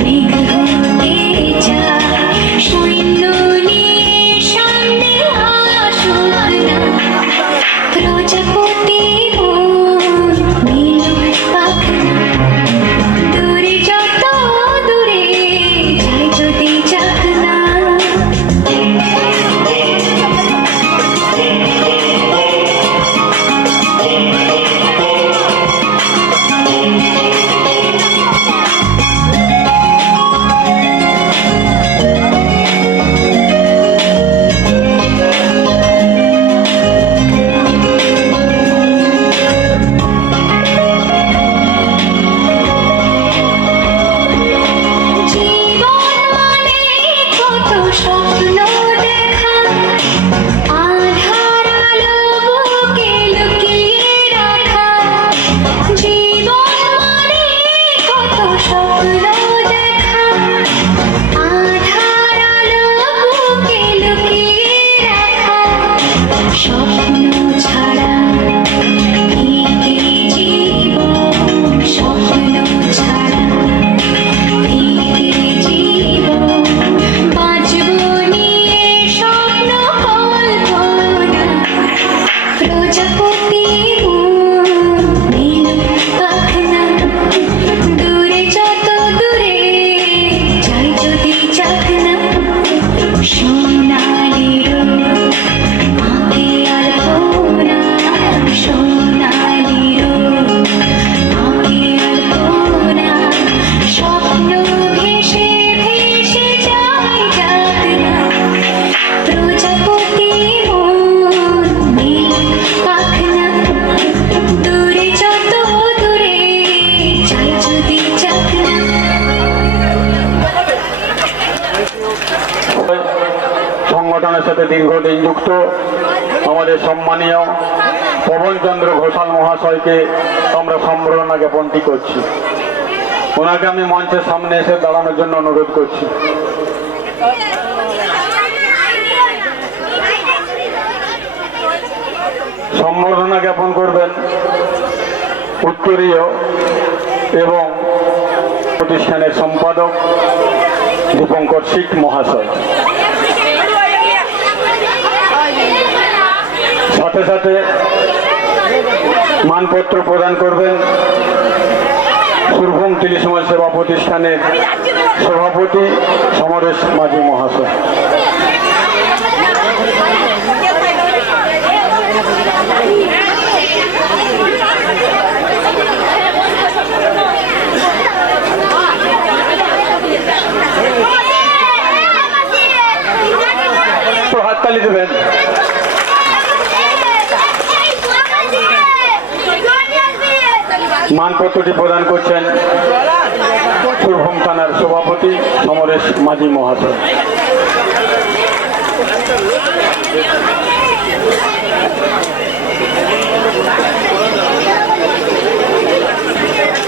মেঘ হতে যায়, সৈন্য নিয়ে সামনে আসুক না। প্রজাপতি মন নীল পাখনা, দূরে যত দূরে যাই যদি যাক না। জীবন মানে কত স্বপ্ন দেখা, আধার আলো বুকে লুকিয়ে রাখা। জীবন মানে কত স্বপ্ন দেখা, আধার আলো বুকে লুকিয়ে রাখা। স্বপ্ন ছাড়া একে জীবন, স্বপ্ন ছাড়া একে জীবন। বাঁচব নিয়ে স্বপ্ন কল্পনা, প্রজাপতি মন নীল পাখনা, দূরে যত দূরে যাই যদি যাক না। সোনালি রোদ আঁকে আলপনা, সোনালি রোদ আঁকে আলপনা। স্বপ্ন ভেসে ভেসে যাই যাক না। প্রজাপতি মন নীল পাখনা, দূরে যত দূরে যাই যদি যাক না। সংগঠনের সাথে দীর্ঘদিন যুক্ত আমাদের সম্মানীয় পবনচন্দ্র ঘোষাল মহাশয়কে আমরা সম্বর্ধনা জ্ঞাপনটি করছি। ওনাকে আমি মঞ্চের সামনে এসে দাঁড়ানোর জন্য অনুরোধ করছি। সম্বর্ধনা জ্ঞাপন করবেন উত্তরীয় এবং প্রতিষ্ঠানের সম্পাদক দীপঙ্কর সিট মহাশয়। সাথে সাথে মানপত্র প্রদান করবেন সুরভূম তিলি সমাজ সেবা প্রতিষ্ঠানের সভাপতি সমরেশ মাঝি মহাশয়। তো হাততালি দেবেন। মানপত্রটি প্রদান করছেন সুরভূম থানার সভাপতি সমরেশ মাঝি মহাশয়।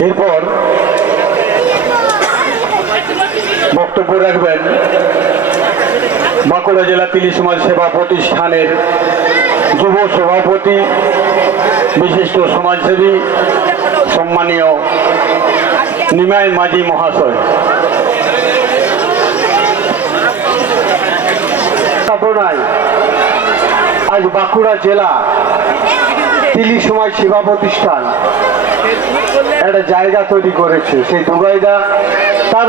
এরপর বক্তব্য রাখবেন বাঁকুড়া জেলা তিলি সমাজ সেবা প্রতিষ্ঠানের যুব সভাপতি, বিশিষ্ট সমাজসেবী, সম্মানীয় নিমাই মাঝি মহাশয়। স্থাপনায় আজ বাঁকুড়া জেলা তিলি সমাজ সেবা প্রতিষ্ঠান একটা জায়গা তৈরি করেছে। সেই দুবাইদা তার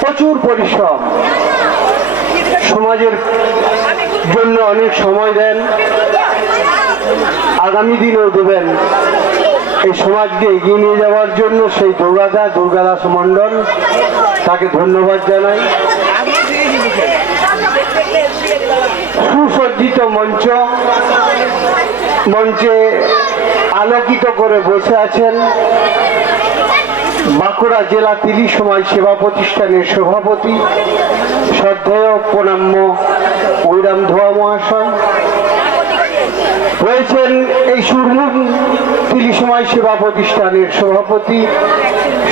প্রচুর পরিশ্রম, সমাজের জন্য অনেক সময় দেন, আগামী দিনেও দেবেন এই সমাজকে এগিয়ে নিয়ে যাওয়ার জন্য। সেই দুর্গাদাস মণ্ডল, তাকে ধন্যবাদ জানাই। সুসজ্জিত মঞ্চে আলোকিত করে বসে আছেন বাঁকুড়া জেলা তিলি সমাজ সেবা প্রতিষ্ঠানের সভাপতি শ্রদ্ধেয় প্রণাম্য ঐরাম ধোয়া মহাশয়। রয়েছেন এই সুরভূম তিলি সমাজ সেবা প্রতিষ্ঠানের সভাপতি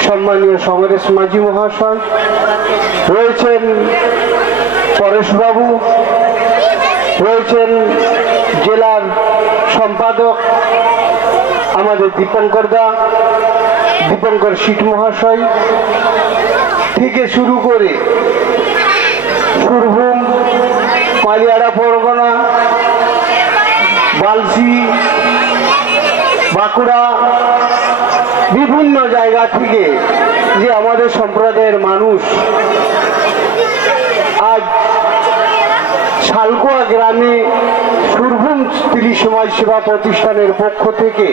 সম্মানীয় সমরেশ মাঝি মহাশয়। রয়েছেন পরেশবাবু, রয়েছেন জেলার সম্পাদক আমাদের দীপঙ্কর দা, দীপঙ্কর শীত মহাশয় থেকে শুরু করে সুরভূম, মালিয়াড়া পরগনা, বালসি, বাঁকুড়া, বিভিন্ন জায়গা থেকে যে আমাদের সম্প্রদায়ের মানুষ আজ শালকুয়া গ্রামে সুরভূম স্ত্রী সমাজ সেবা প্রতিষ্ঠানের পক্ষ থেকে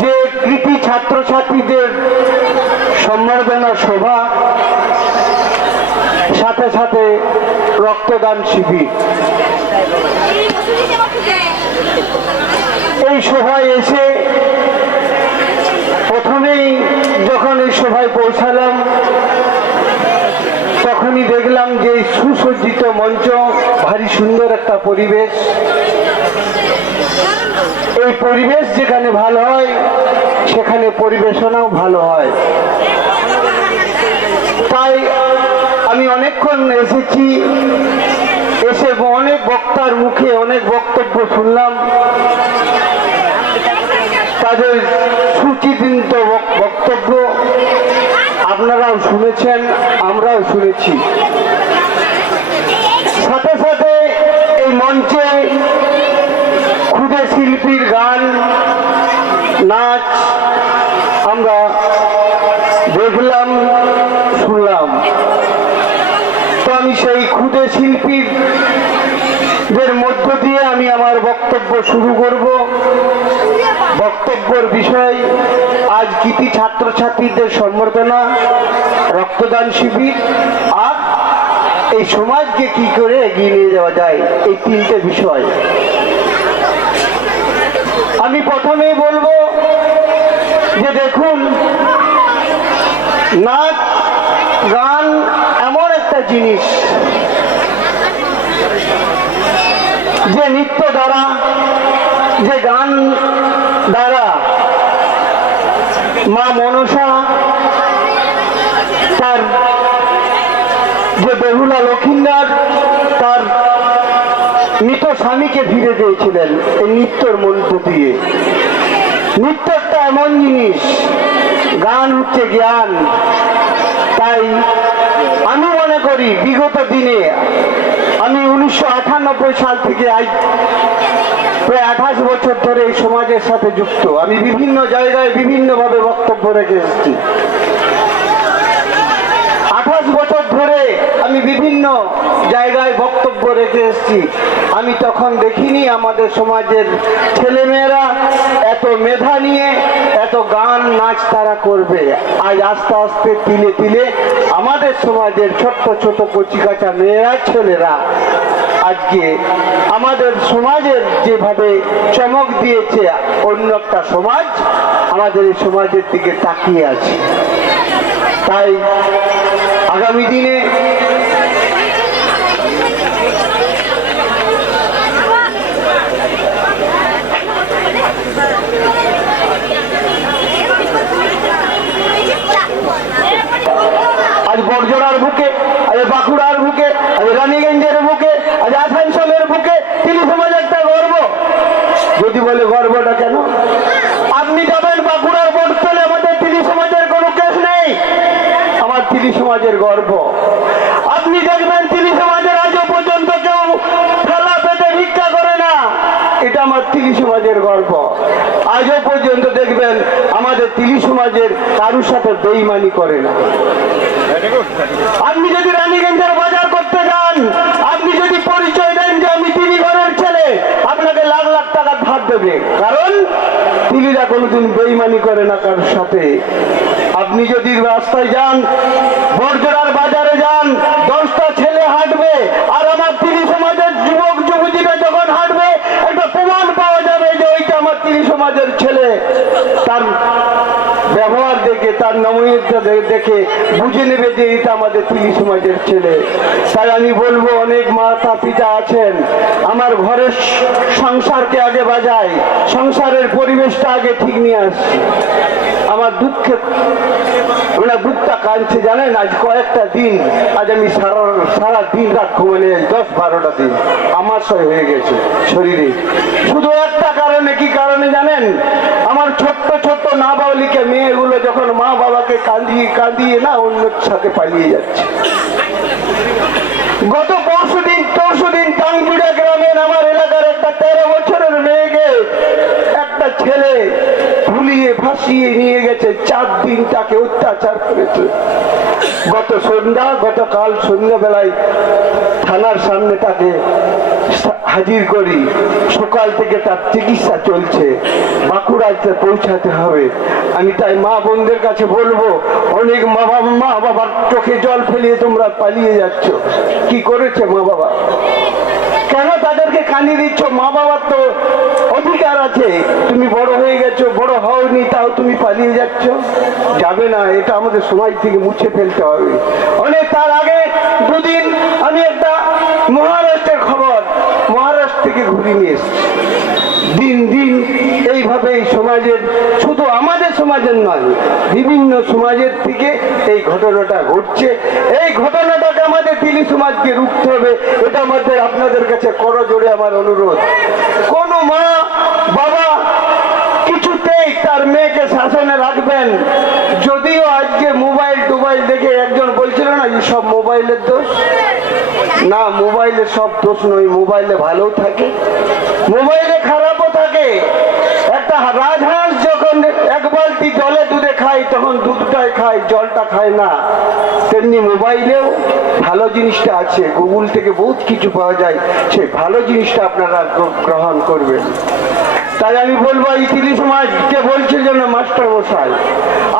যে কৃতি ছাত্রছাত্রীদের সম্বর্ধনা সভা, সাথে সাথে রক্তদান শিবির, এই সভায় এসে প্রথমেই যখন এই সভায় পৌঁছালাম তখনই দেখলাম যে সুসজ্জিত মঞ্চ, ভারী সুন্দর একটা পরিবেশ। এই পরিবেশ যেখানে ভালো হয় সেখানে পরিবেশনাও ভালো হয়। তাই আমি অনেকক্ষণ এসেছি, এসে অনেক বক্তার মুখে অনেক বক্তব্য শুনলাম, তাদের সুচিন্তিত বক্তব্য আপনারাও শুনেছেন, আমরাও শুনেছি। সাথে সাথে এই মঞ্চে ক্ষুদে শিল্পীর গান, নাচ আমরা দেখলাম, শুনলাম। তো আমি সেই ক্ষুদে শিল্পীদের মধ্য দিয়ে আমি আমার বক্তব্য শুরু করব। বক্তব্যের বিষয় আজ কৃতি ছাত্রছাত্রীদের সম্বর্ধনা, রক্তদান শিবির আর এই সমাজকে কি করে এগিয়ে নিয়ে যাওয়া যায়, এই তিনটে বিষয়। আমি প্রথমেই বলবো যে দেখুন, নাচ গান এমন একটা জিনিস যে নৃত্য দ্বারা, যে গান দ্বারা মা মনসা তার যে বেহুলা লক্ষিন্দর তার মৃত স্বামীকে ফিরে দিয়েছিলেন এই নৃত্যর মধ্য দিয়ে। নৃত্য একটা এমন জিনিস, গান হচ্ছে জ্ঞান। তাই আমি মনে করি বিগত দিনে, আমি 1998 সাল থেকে আজ প্রায় 28 বছর ধরে এই সমাজের সাথে যুক্ত। আমি বিভিন্ন জায়গায় বিভিন্নভাবে বক্তব্য রেখে এসেছি। 28 বছর ধরে আমি বিভিন্ন জায়গায় বক্তব্য রেখে এসেছি। আমি তখন দেখিনি আমাদের সমাজের ছেলেমেয়েরা এত মেধা নিয়ে এত গান নাচ তারা করবে। আজ আস্তে আস্তে তিলে তিলে আমাদের সমাজের ছোট্ট ছোট কচিকাঁচা মেয়েরা, ছেলেরা আজকে আমাদের সমাজের যেভাবে চমক দিয়েছে, অন্য একটা সমাজ আমাদের এই সমাজের দিকে তাকিয়ে আছে। তাই আগামী দিনে আজ বড়জোড়ার বুকে, আজ বাঁকুড়ার বুকে, আজ রানীগঞ্জের বুকে, আজ আসানসোলের বুকে তিলি সমাজ একটা গর্ব। যদি বলে গর্বটা কেন? আপনি যাবেন বাঁকুড়ার বটতলে, আমাদের তিলি সমাজের কোনো কেস নেই, আমার তিলি সমাজের গর্ব। আপনি দেখবেন তিলি সমাজের আজও পর্যন্ত কেউ ফেলা পেতে ভিক্ষা করে না, এটা আমার তিলি সমাজের গর্ব। আজও পর্যন্ত দেখবেন আমাদের তিলি সমাজের কারুর সাথে বেইমানি করে না। আপনি যদি রানীগঞ্জের বাজার করতে যান, আপনি যদি পরিচয় দেন যে আমি তিলি ঘরের ছেলে, আপনাকে লাখ লাখ টাকা ধার দেবে, কারণ তিলিরা কোনোদিন বেইমানি করে না কারোর সাথে। আপনি যদি রাস্তায় যান, বড়জোড়ার বাজারে যান, 10টা ছেলে হাঁটবে, আর আমার তিলি সমাজের যুবক যুবতীরা যখন হাঁটবে, একটা প্রমাণ পাওয়া যাবে যে ওইটা আমার তিলি সমাজের ছেলে। তার ব্যবহার দেখে, তার নমনীয়তা দেখে বুঝে নেবে যে এটা আমাদের তিলি সমাজের ছেলে। তাই আমি বলবো, অনেক মাতা পিতা আছেন, আমার ঘরের সংসারকে আগে বাজায়, সংসারের পরিবেশটা আগে ঠিক নিয়ে আসছি। আমার দুঃখে মানে বুকটা কাঁদছে জানেন। আজ কয়েকটা দিন, আজ আমি সারা দিন রাত ঘুমানে, 10-12টা দিন আমাশয় হয়ে গেছে শরীরে, শুধু একটা কারণে। কি কারণে জানেন? আমার ছোট্ট ছোট্ট নাবালিকা মেয়েগুলো যখন মা বাবাকে কাঁদিয়ে কাঁদিয়ে না অন্যের সাথে পালিয়ে যাচ্ছে। গত পরশুদিন টাঙ্গুড়া গ্রামের আমার এলাকার একটা 13 বছরের মেয়েকে একটা ছেলে ভুলিয়ে ফাঁসিয়ে নিয়ে গেছে, 4 দিন তাকে অত্যাচার করেছে। গতকাল সন্ধ্যাবেলায় থানার সামনে তাকে হাজির করি। সকাল থেকে তার চিকিৎসা চলছে, বাঁকুড়ায় পৌঁছাতে হবে। আমি তাই মা বোনদের কাছে বলবো, অনেক মা বাবার চোখে জল ফেলিয়ে তোমরা পালিয়ে যাচ্ছ। কি করেছে মা বাবা? কেন তাদেরকে কানিয়ে দিচ্ছ? মা বাবার তো অধিকার আছে। তুমি বড় হয়ে গেছো, বড় হওনি, তাও তুমি পালিয়ে যাচ্ছ। যাবে না, এটা আমাদের সমাজ থেকে মুছে ফেলতে হবে। অনেক তার আগে দুদিন আমি একটা মহারাষ্ট্রের খবর, মহারাষ্ট্র থেকে ঘুরিয়ে নিয়ে এসেছি। দিন দিন এইভাবে এই সমাজের, শুধু আমাদের সমাজের নয়, বিভিন্ন সমাজের থেকে এই ঘটনাটা ঘটছে। এই ঘটনাটাকে আমাদের দিলি সমাজকে রুখতে হবে। এটা আমাদের আপনাদের কাছে করজোড়ে আমার অনুরোধ। কোন মা বাবা কিছুতেই তার মেয়েকে শাসনে রাখবেন। যদিও আজকে মোবাইল দেখে একজন বলছিল না যে সব মোবাইলের দোষ, না, মোবাইলে সব দোষ নয়। মোবাইলে ভালোও থাকে, মোবাইলে খারাপও থাকে। একটা রাজহাঁস যখন 1 বালতি জলে দুধে খায়, তখন দুধটাই খায়, জলটা খায় না। তেমনি মোবাইলেও ভালো জিনিসটা আছে, গুগল থেকে বহুত কিছু পাওয়া যায়, সেই ভালো জিনিসটা আপনারা গ্রহণ করবেন। তাই আমি বলবো, এই তিলি সমাজকে বলছে যেন মাস্টার মশাই,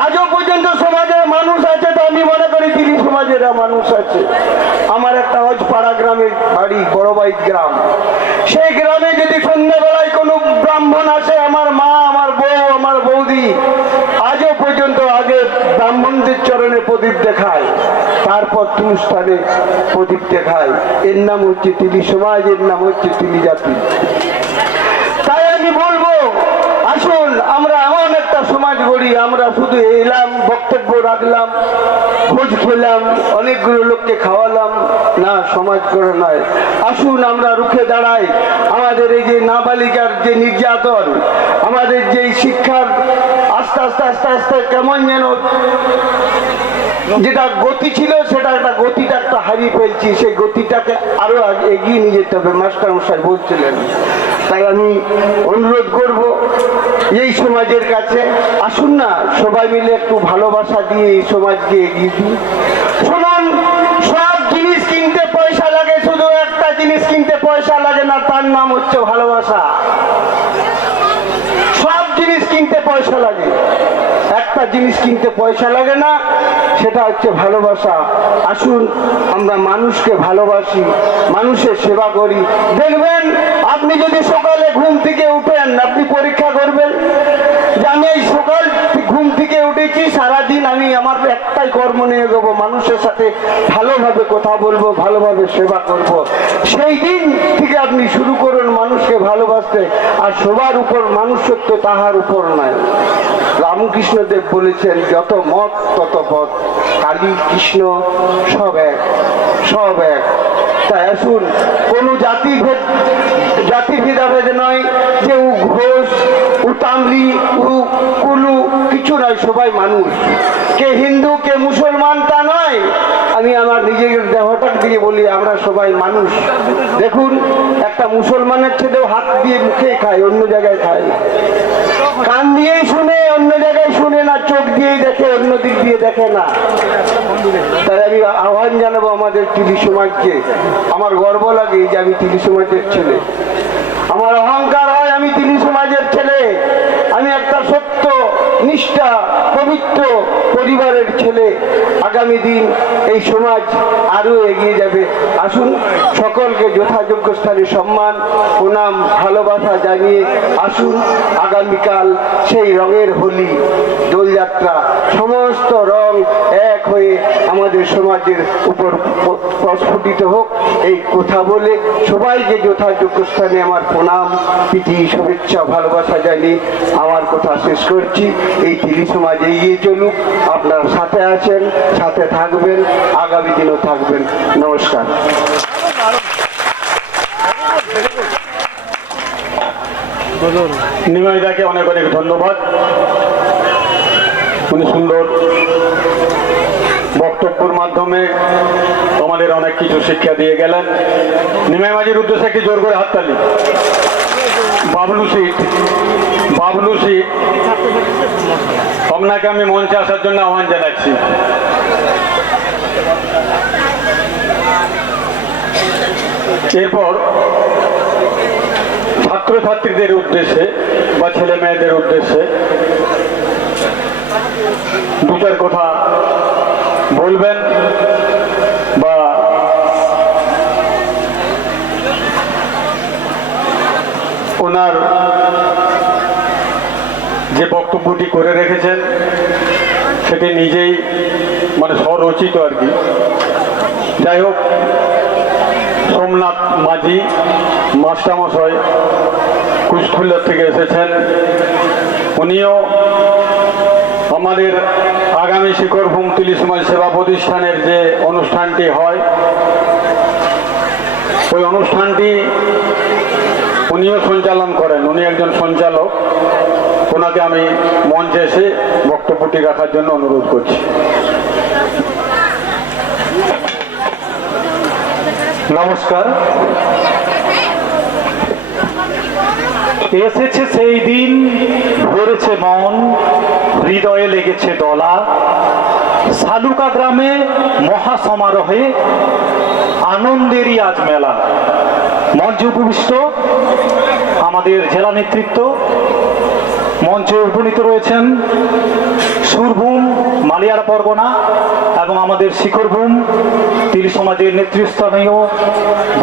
আজও পর্যন্ত সমাজের মানুষ আছে, তো আমি মনে করি তিলি সমাজের মানুষ আছে। আমার একটা অজপাড়া গ্রামের বাড়ি, বড়বাইত গ্রাম। সেই গ্রামে যদি সন্ধ্যাবেলায় কোনো ব্রাহ্মণ আসে, আমার মা, আমার বউ, আমার বৌদি আজও পর্যন্ত আগে ব্রাহ্মণদের চরণে প্রদীপ দেখায়, তারপর তুলস্থানে প্রদীপ দেখায়। এর নাম হচ্ছে তিলি সমাজ, এর নাম হচ্ছে তিলি জাতি। তাই আমি বলবো, আসুন আমরা এমন একটা সমাজ গড়ি। আমরা শুধু এলাম, বক্তব্য রাখলাম, ভোজ খেলাম, অনেকগুলো লোককে খাওয়ালাম, না, সমাজ গড়ে নয়। আসুন আমরা রুখে দাঁড়াই। আমাদের এই যে নাবালিকার যে নির্যাতন, আমাদের যে শিক্ষার আস্তে আস্তে আস্তে আস্তে কেমন যেন যেটা গতি ছিল, সেটা গতিটা একটা হারিয়ে ফেলছি। সেই গতিটাকে আরো এগিয়ে নিয়ে যেতে হবে, মাস্টার মশাই বলছিলেন। তাই আমি অনুরোধ করব এই সমাজের কাছে, আসুন না সবাই মিলে একটু ভালোবাসা দিয়ে এই সমাজকে এগিয়ে দিই। শুনুন, সব জিনিস কিনতে পয়সা লাগে, শুধু একটা জিনিস কিনতে পয়সা লাগে না, তার নাম হচ্ছে ভালোবাসা। সব জিনিস কিনতে পয়সা লাগে, একটা জিনিস কিনতে পয়সা লাগে না, সেটা হচ্ছে ভালোবাসা। আসুন আমরা মানুষকে ভালোবাসি, মানুষের সেবা করি। দেখবেন, আপনি যদি সকালে ঘুম থেকে উঠেন, আপনি পরীক্ষা করবেন যে আমি এই সকাল ঘুম থেকে উঠেছি, সারাদিন আমি আমার একটাই কর্ম নিয়ে যাবো, মানুষের সাথে ভালোভাবে কথা বলবো, ভালোভাবে সেবা করব। সেই দিন থেকে আপনি শুরু করুন মানুষকে ভালোবাসতে। আর সবার উপর মানুষত্ব, তাহার উপর নয়। রামকৃষ্ণদেব বলেছেন, যত মত তত পথ, কালী কৃষ্ণ সব এক, সব এক। তাই আসুন, কোনো জাতি ভেদাভেদ নয়, যে ও ঘোষ, ও তামলি, ও কুলু, কিছু নয়, সবাই মানুষ। কে হিন্দু, কে মুসলমান, তা নয়। আমি আমার নিজের দেহটার দিকে বলি, আমরা সবাই মানুষ। দেখুন, একটা মুসলমানের ছেলেও হাত দিয়ে মুখে খায়, অন্য জায়গায় খায় না। কান দিয়েই শুনে, অন্য জায়গায় শুনে না। চোখ দিয়েই দেখে, অন্য দিক দিয়ে দেখে না। তাই আমি আহ্বান জানাবো আমাদের তিলি সমাজকে। আমার গর্ব লাগে যে আমি তিলি সমাজের ছেলে, আমার অহংকার হয় আমি তিলি সমাজের ছেলে। আমি একটা সত্য নিষ্ঠা পবিত্র পরিবারের ছেলে। আগামী দিন এই সমাজ আরো এগিয়ে যাবে। আসুন সকলকে যথাযোগ্য স্থানে সম্মান, প্রণাম, ভালোবাসা জানিয়ে আসুন আগামীকাল সেই রঙের হোলি, দোলযাত্রা, সমস্ত রং এক হয়ে আমাদের সমাজের উপর প্রস্ফুটিত হোক এই কথা বলে সবাইকে যথাযোগ্য স্থানে আমার প্রণাম প্রীতি শুভেচ্ছা ভালোবাসা জানিয়ে আমার কথা শেষ করছি। এই তিলি সমাজ এগিয়ে চলুক, আপনারা সাথে আছেন, সাথে থাকবেন, আগামী দিনও থাকবেন। নমস্কার। নিমাইদাকে অনেক অনেক ধন্যবাদ। উনি সুন্দর বক্তব্যের মাধ্যমে আমাদের অনেক কিছু শিক্ষা দিয়ে গেলেন। নিমাই মাঝির উদ্দেশ্যে একটি জোর করে হাততালি। বাবলু সিট আপনাকে আমি মঞ্চে আসার জন্য আহ্বান জানাচ্ছি। এরপর ছাত্রছাত্রীদের উদ্দেশ্যে বা ছেলে মেয়েদের উদ্দেশ্যে দু চার কথা বলবেন বা ওনার যে বক্তব্যটি করে রেখেছেন সেটি নিজেই মানে স্বরচিত আর কি। যাই হোক, সোমনাথ মাঝি মাস্টারমশাই কুশখুল্লার থেকে এসেছেন। উনিও আমাদের আগামী শিখরভূম তিলি সমাজ সেবা প্রতিষ্ঠানের যে অনুষ্ঠানটি হয় ওই অনুষ্ঠানটি উনিও সঞ্চালন করেন। উনি একজন সঞ্চালক। ওনাকে আমি মঞ্চে এসে বক্তব্যটি রাখার জন্য অনুরোধ করছি। নমস্কার। এসেছে সেই দিন, ভরেছে মন, হৃদয়ে লেগেছে দলা। শালুকা গ্রামে মহাসমারোহে আনন্দেরই আজ মেলা। মঞ্চে উপবিষ্ট আমাদের জেলা নেতৃত্ব, মঞ্চে উপনীত রয়েছেন সুরভূম মালিয়ার পরগনা এবং আমাদের শিখরভূম তিলি সমাজের নেতৃস্থানীয়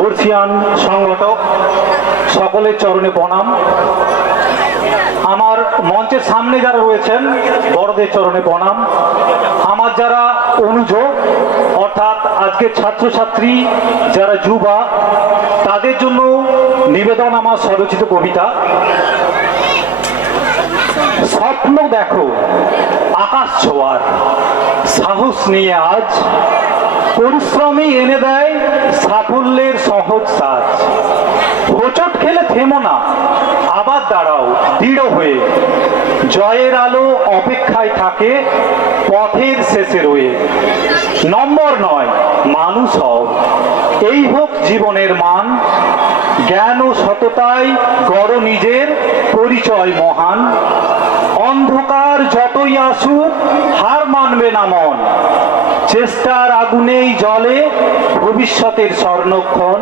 বর্ষিয়ান সংগঠক, সকলের চরণে প্রণাম। আমার মঞ্চের সামনে যারা রয়েছেন বড়দের চরণে প্রণাম। আমার যারা অনুজ অর্থাৎ আজকের ছাত্রছাত্রী যারা যুবা, তাদের জন্য নিবেদন আমার স্বরচিত কবিতা। স্বপ্ন দেখো আকাশ ছোঁয়ার, সাহস নিয়ে আজ পরিশ্রমী এনে দেয় সাফল্যের সহজ সাজ। হোঁচট খেলে থেমো না, আবার দাঁড়াও দৃঢ় হয়ে। জয়ের আলো অপেক্ষায় থাকে পথের শেষে রয়ে। নম্বর নয়, মানুষ হও, এই হোক জীবনের মান। জ্ঞান ও সততায় গড় নিজের পরিচয় মহান। অন্ধকার যতই আসুক হার মানবে না মন। চেষ্টার আগুনেই জ্বলে ভবিষ্যতের স্বর্ণক্ষণ।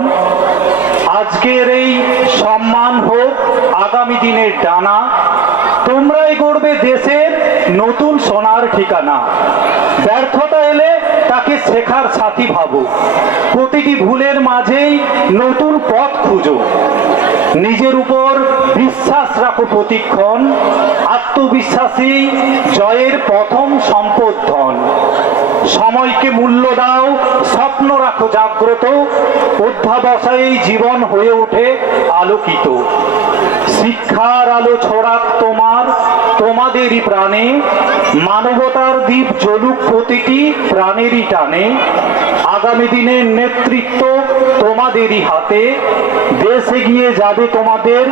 আজকের এই সম্মান হোক আগামী দিনের ডানা। তোমরাই গড়বে দেশের নতুন সোনার ঠিকানা। ব্যর্থতা এলে তাকে শেখার সাথী ভাবো। প্রতিটি ভুলের মাঝেই নতুন পথ খুঁজো। নিজের উপর বিশ্বাস রাখো প্রতিক্ষণ। আত্মবিশ্বাসী জয়ের প্রথম সম্পদ ধন। সময়কে মূল্য দাও, স্বপ্ন রাখো জাগ্রত। অধ্যাবসায়েই জীবন হয়ে ওঠে আলোকিত। শিক্ষার আলো ছড়াক তোমাদেরই প্রাণে। মানবতার দ্বীপ জ্বলুক প্রতিটি প্রাণেরই টানে। আগামী দিনের নেতৃত্ব তোমাদেরই হাতে। দেশ এগিয়ে যাবে তোমাদের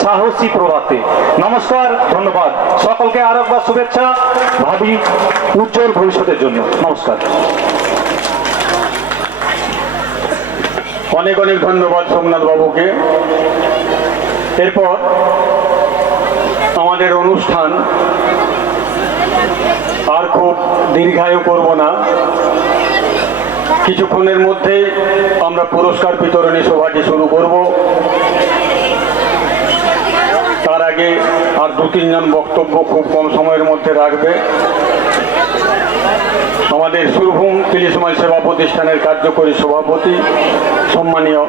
সাহসী প্রভাতে। নমস্কার, ধন্যবাদ সকলকে। আর একবার শুভেচ্ছা ভাবি উজ্জ্বল ভবিষ্যতের জন্য। নমস্কার। অনেক অনেক ধন্যবাদ সোমনাথ বাবুকে। এরপর আমাদের অনুষ্ঠান আর খুব দীর্ঘায়ু করব না। কিছুক্ষণের মধ্যেই আমরা পুরস্কার বিতরণী সভাটি শুরু করব। তার আগে আর দু তিনজন বক্তব্য খুব কম সময়ের মধ্যে রাখবে। আমাদের সুরভূম তিলি সমাজ সেবা প্রতিষ্ঠানের কার্যকরী সভাপতি সম্মানীয়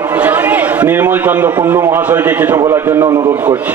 নির্মল চন্দ্র কুণ্ডু মহাশয়কে কিছু বলার জন্য অনুরোধ করছি।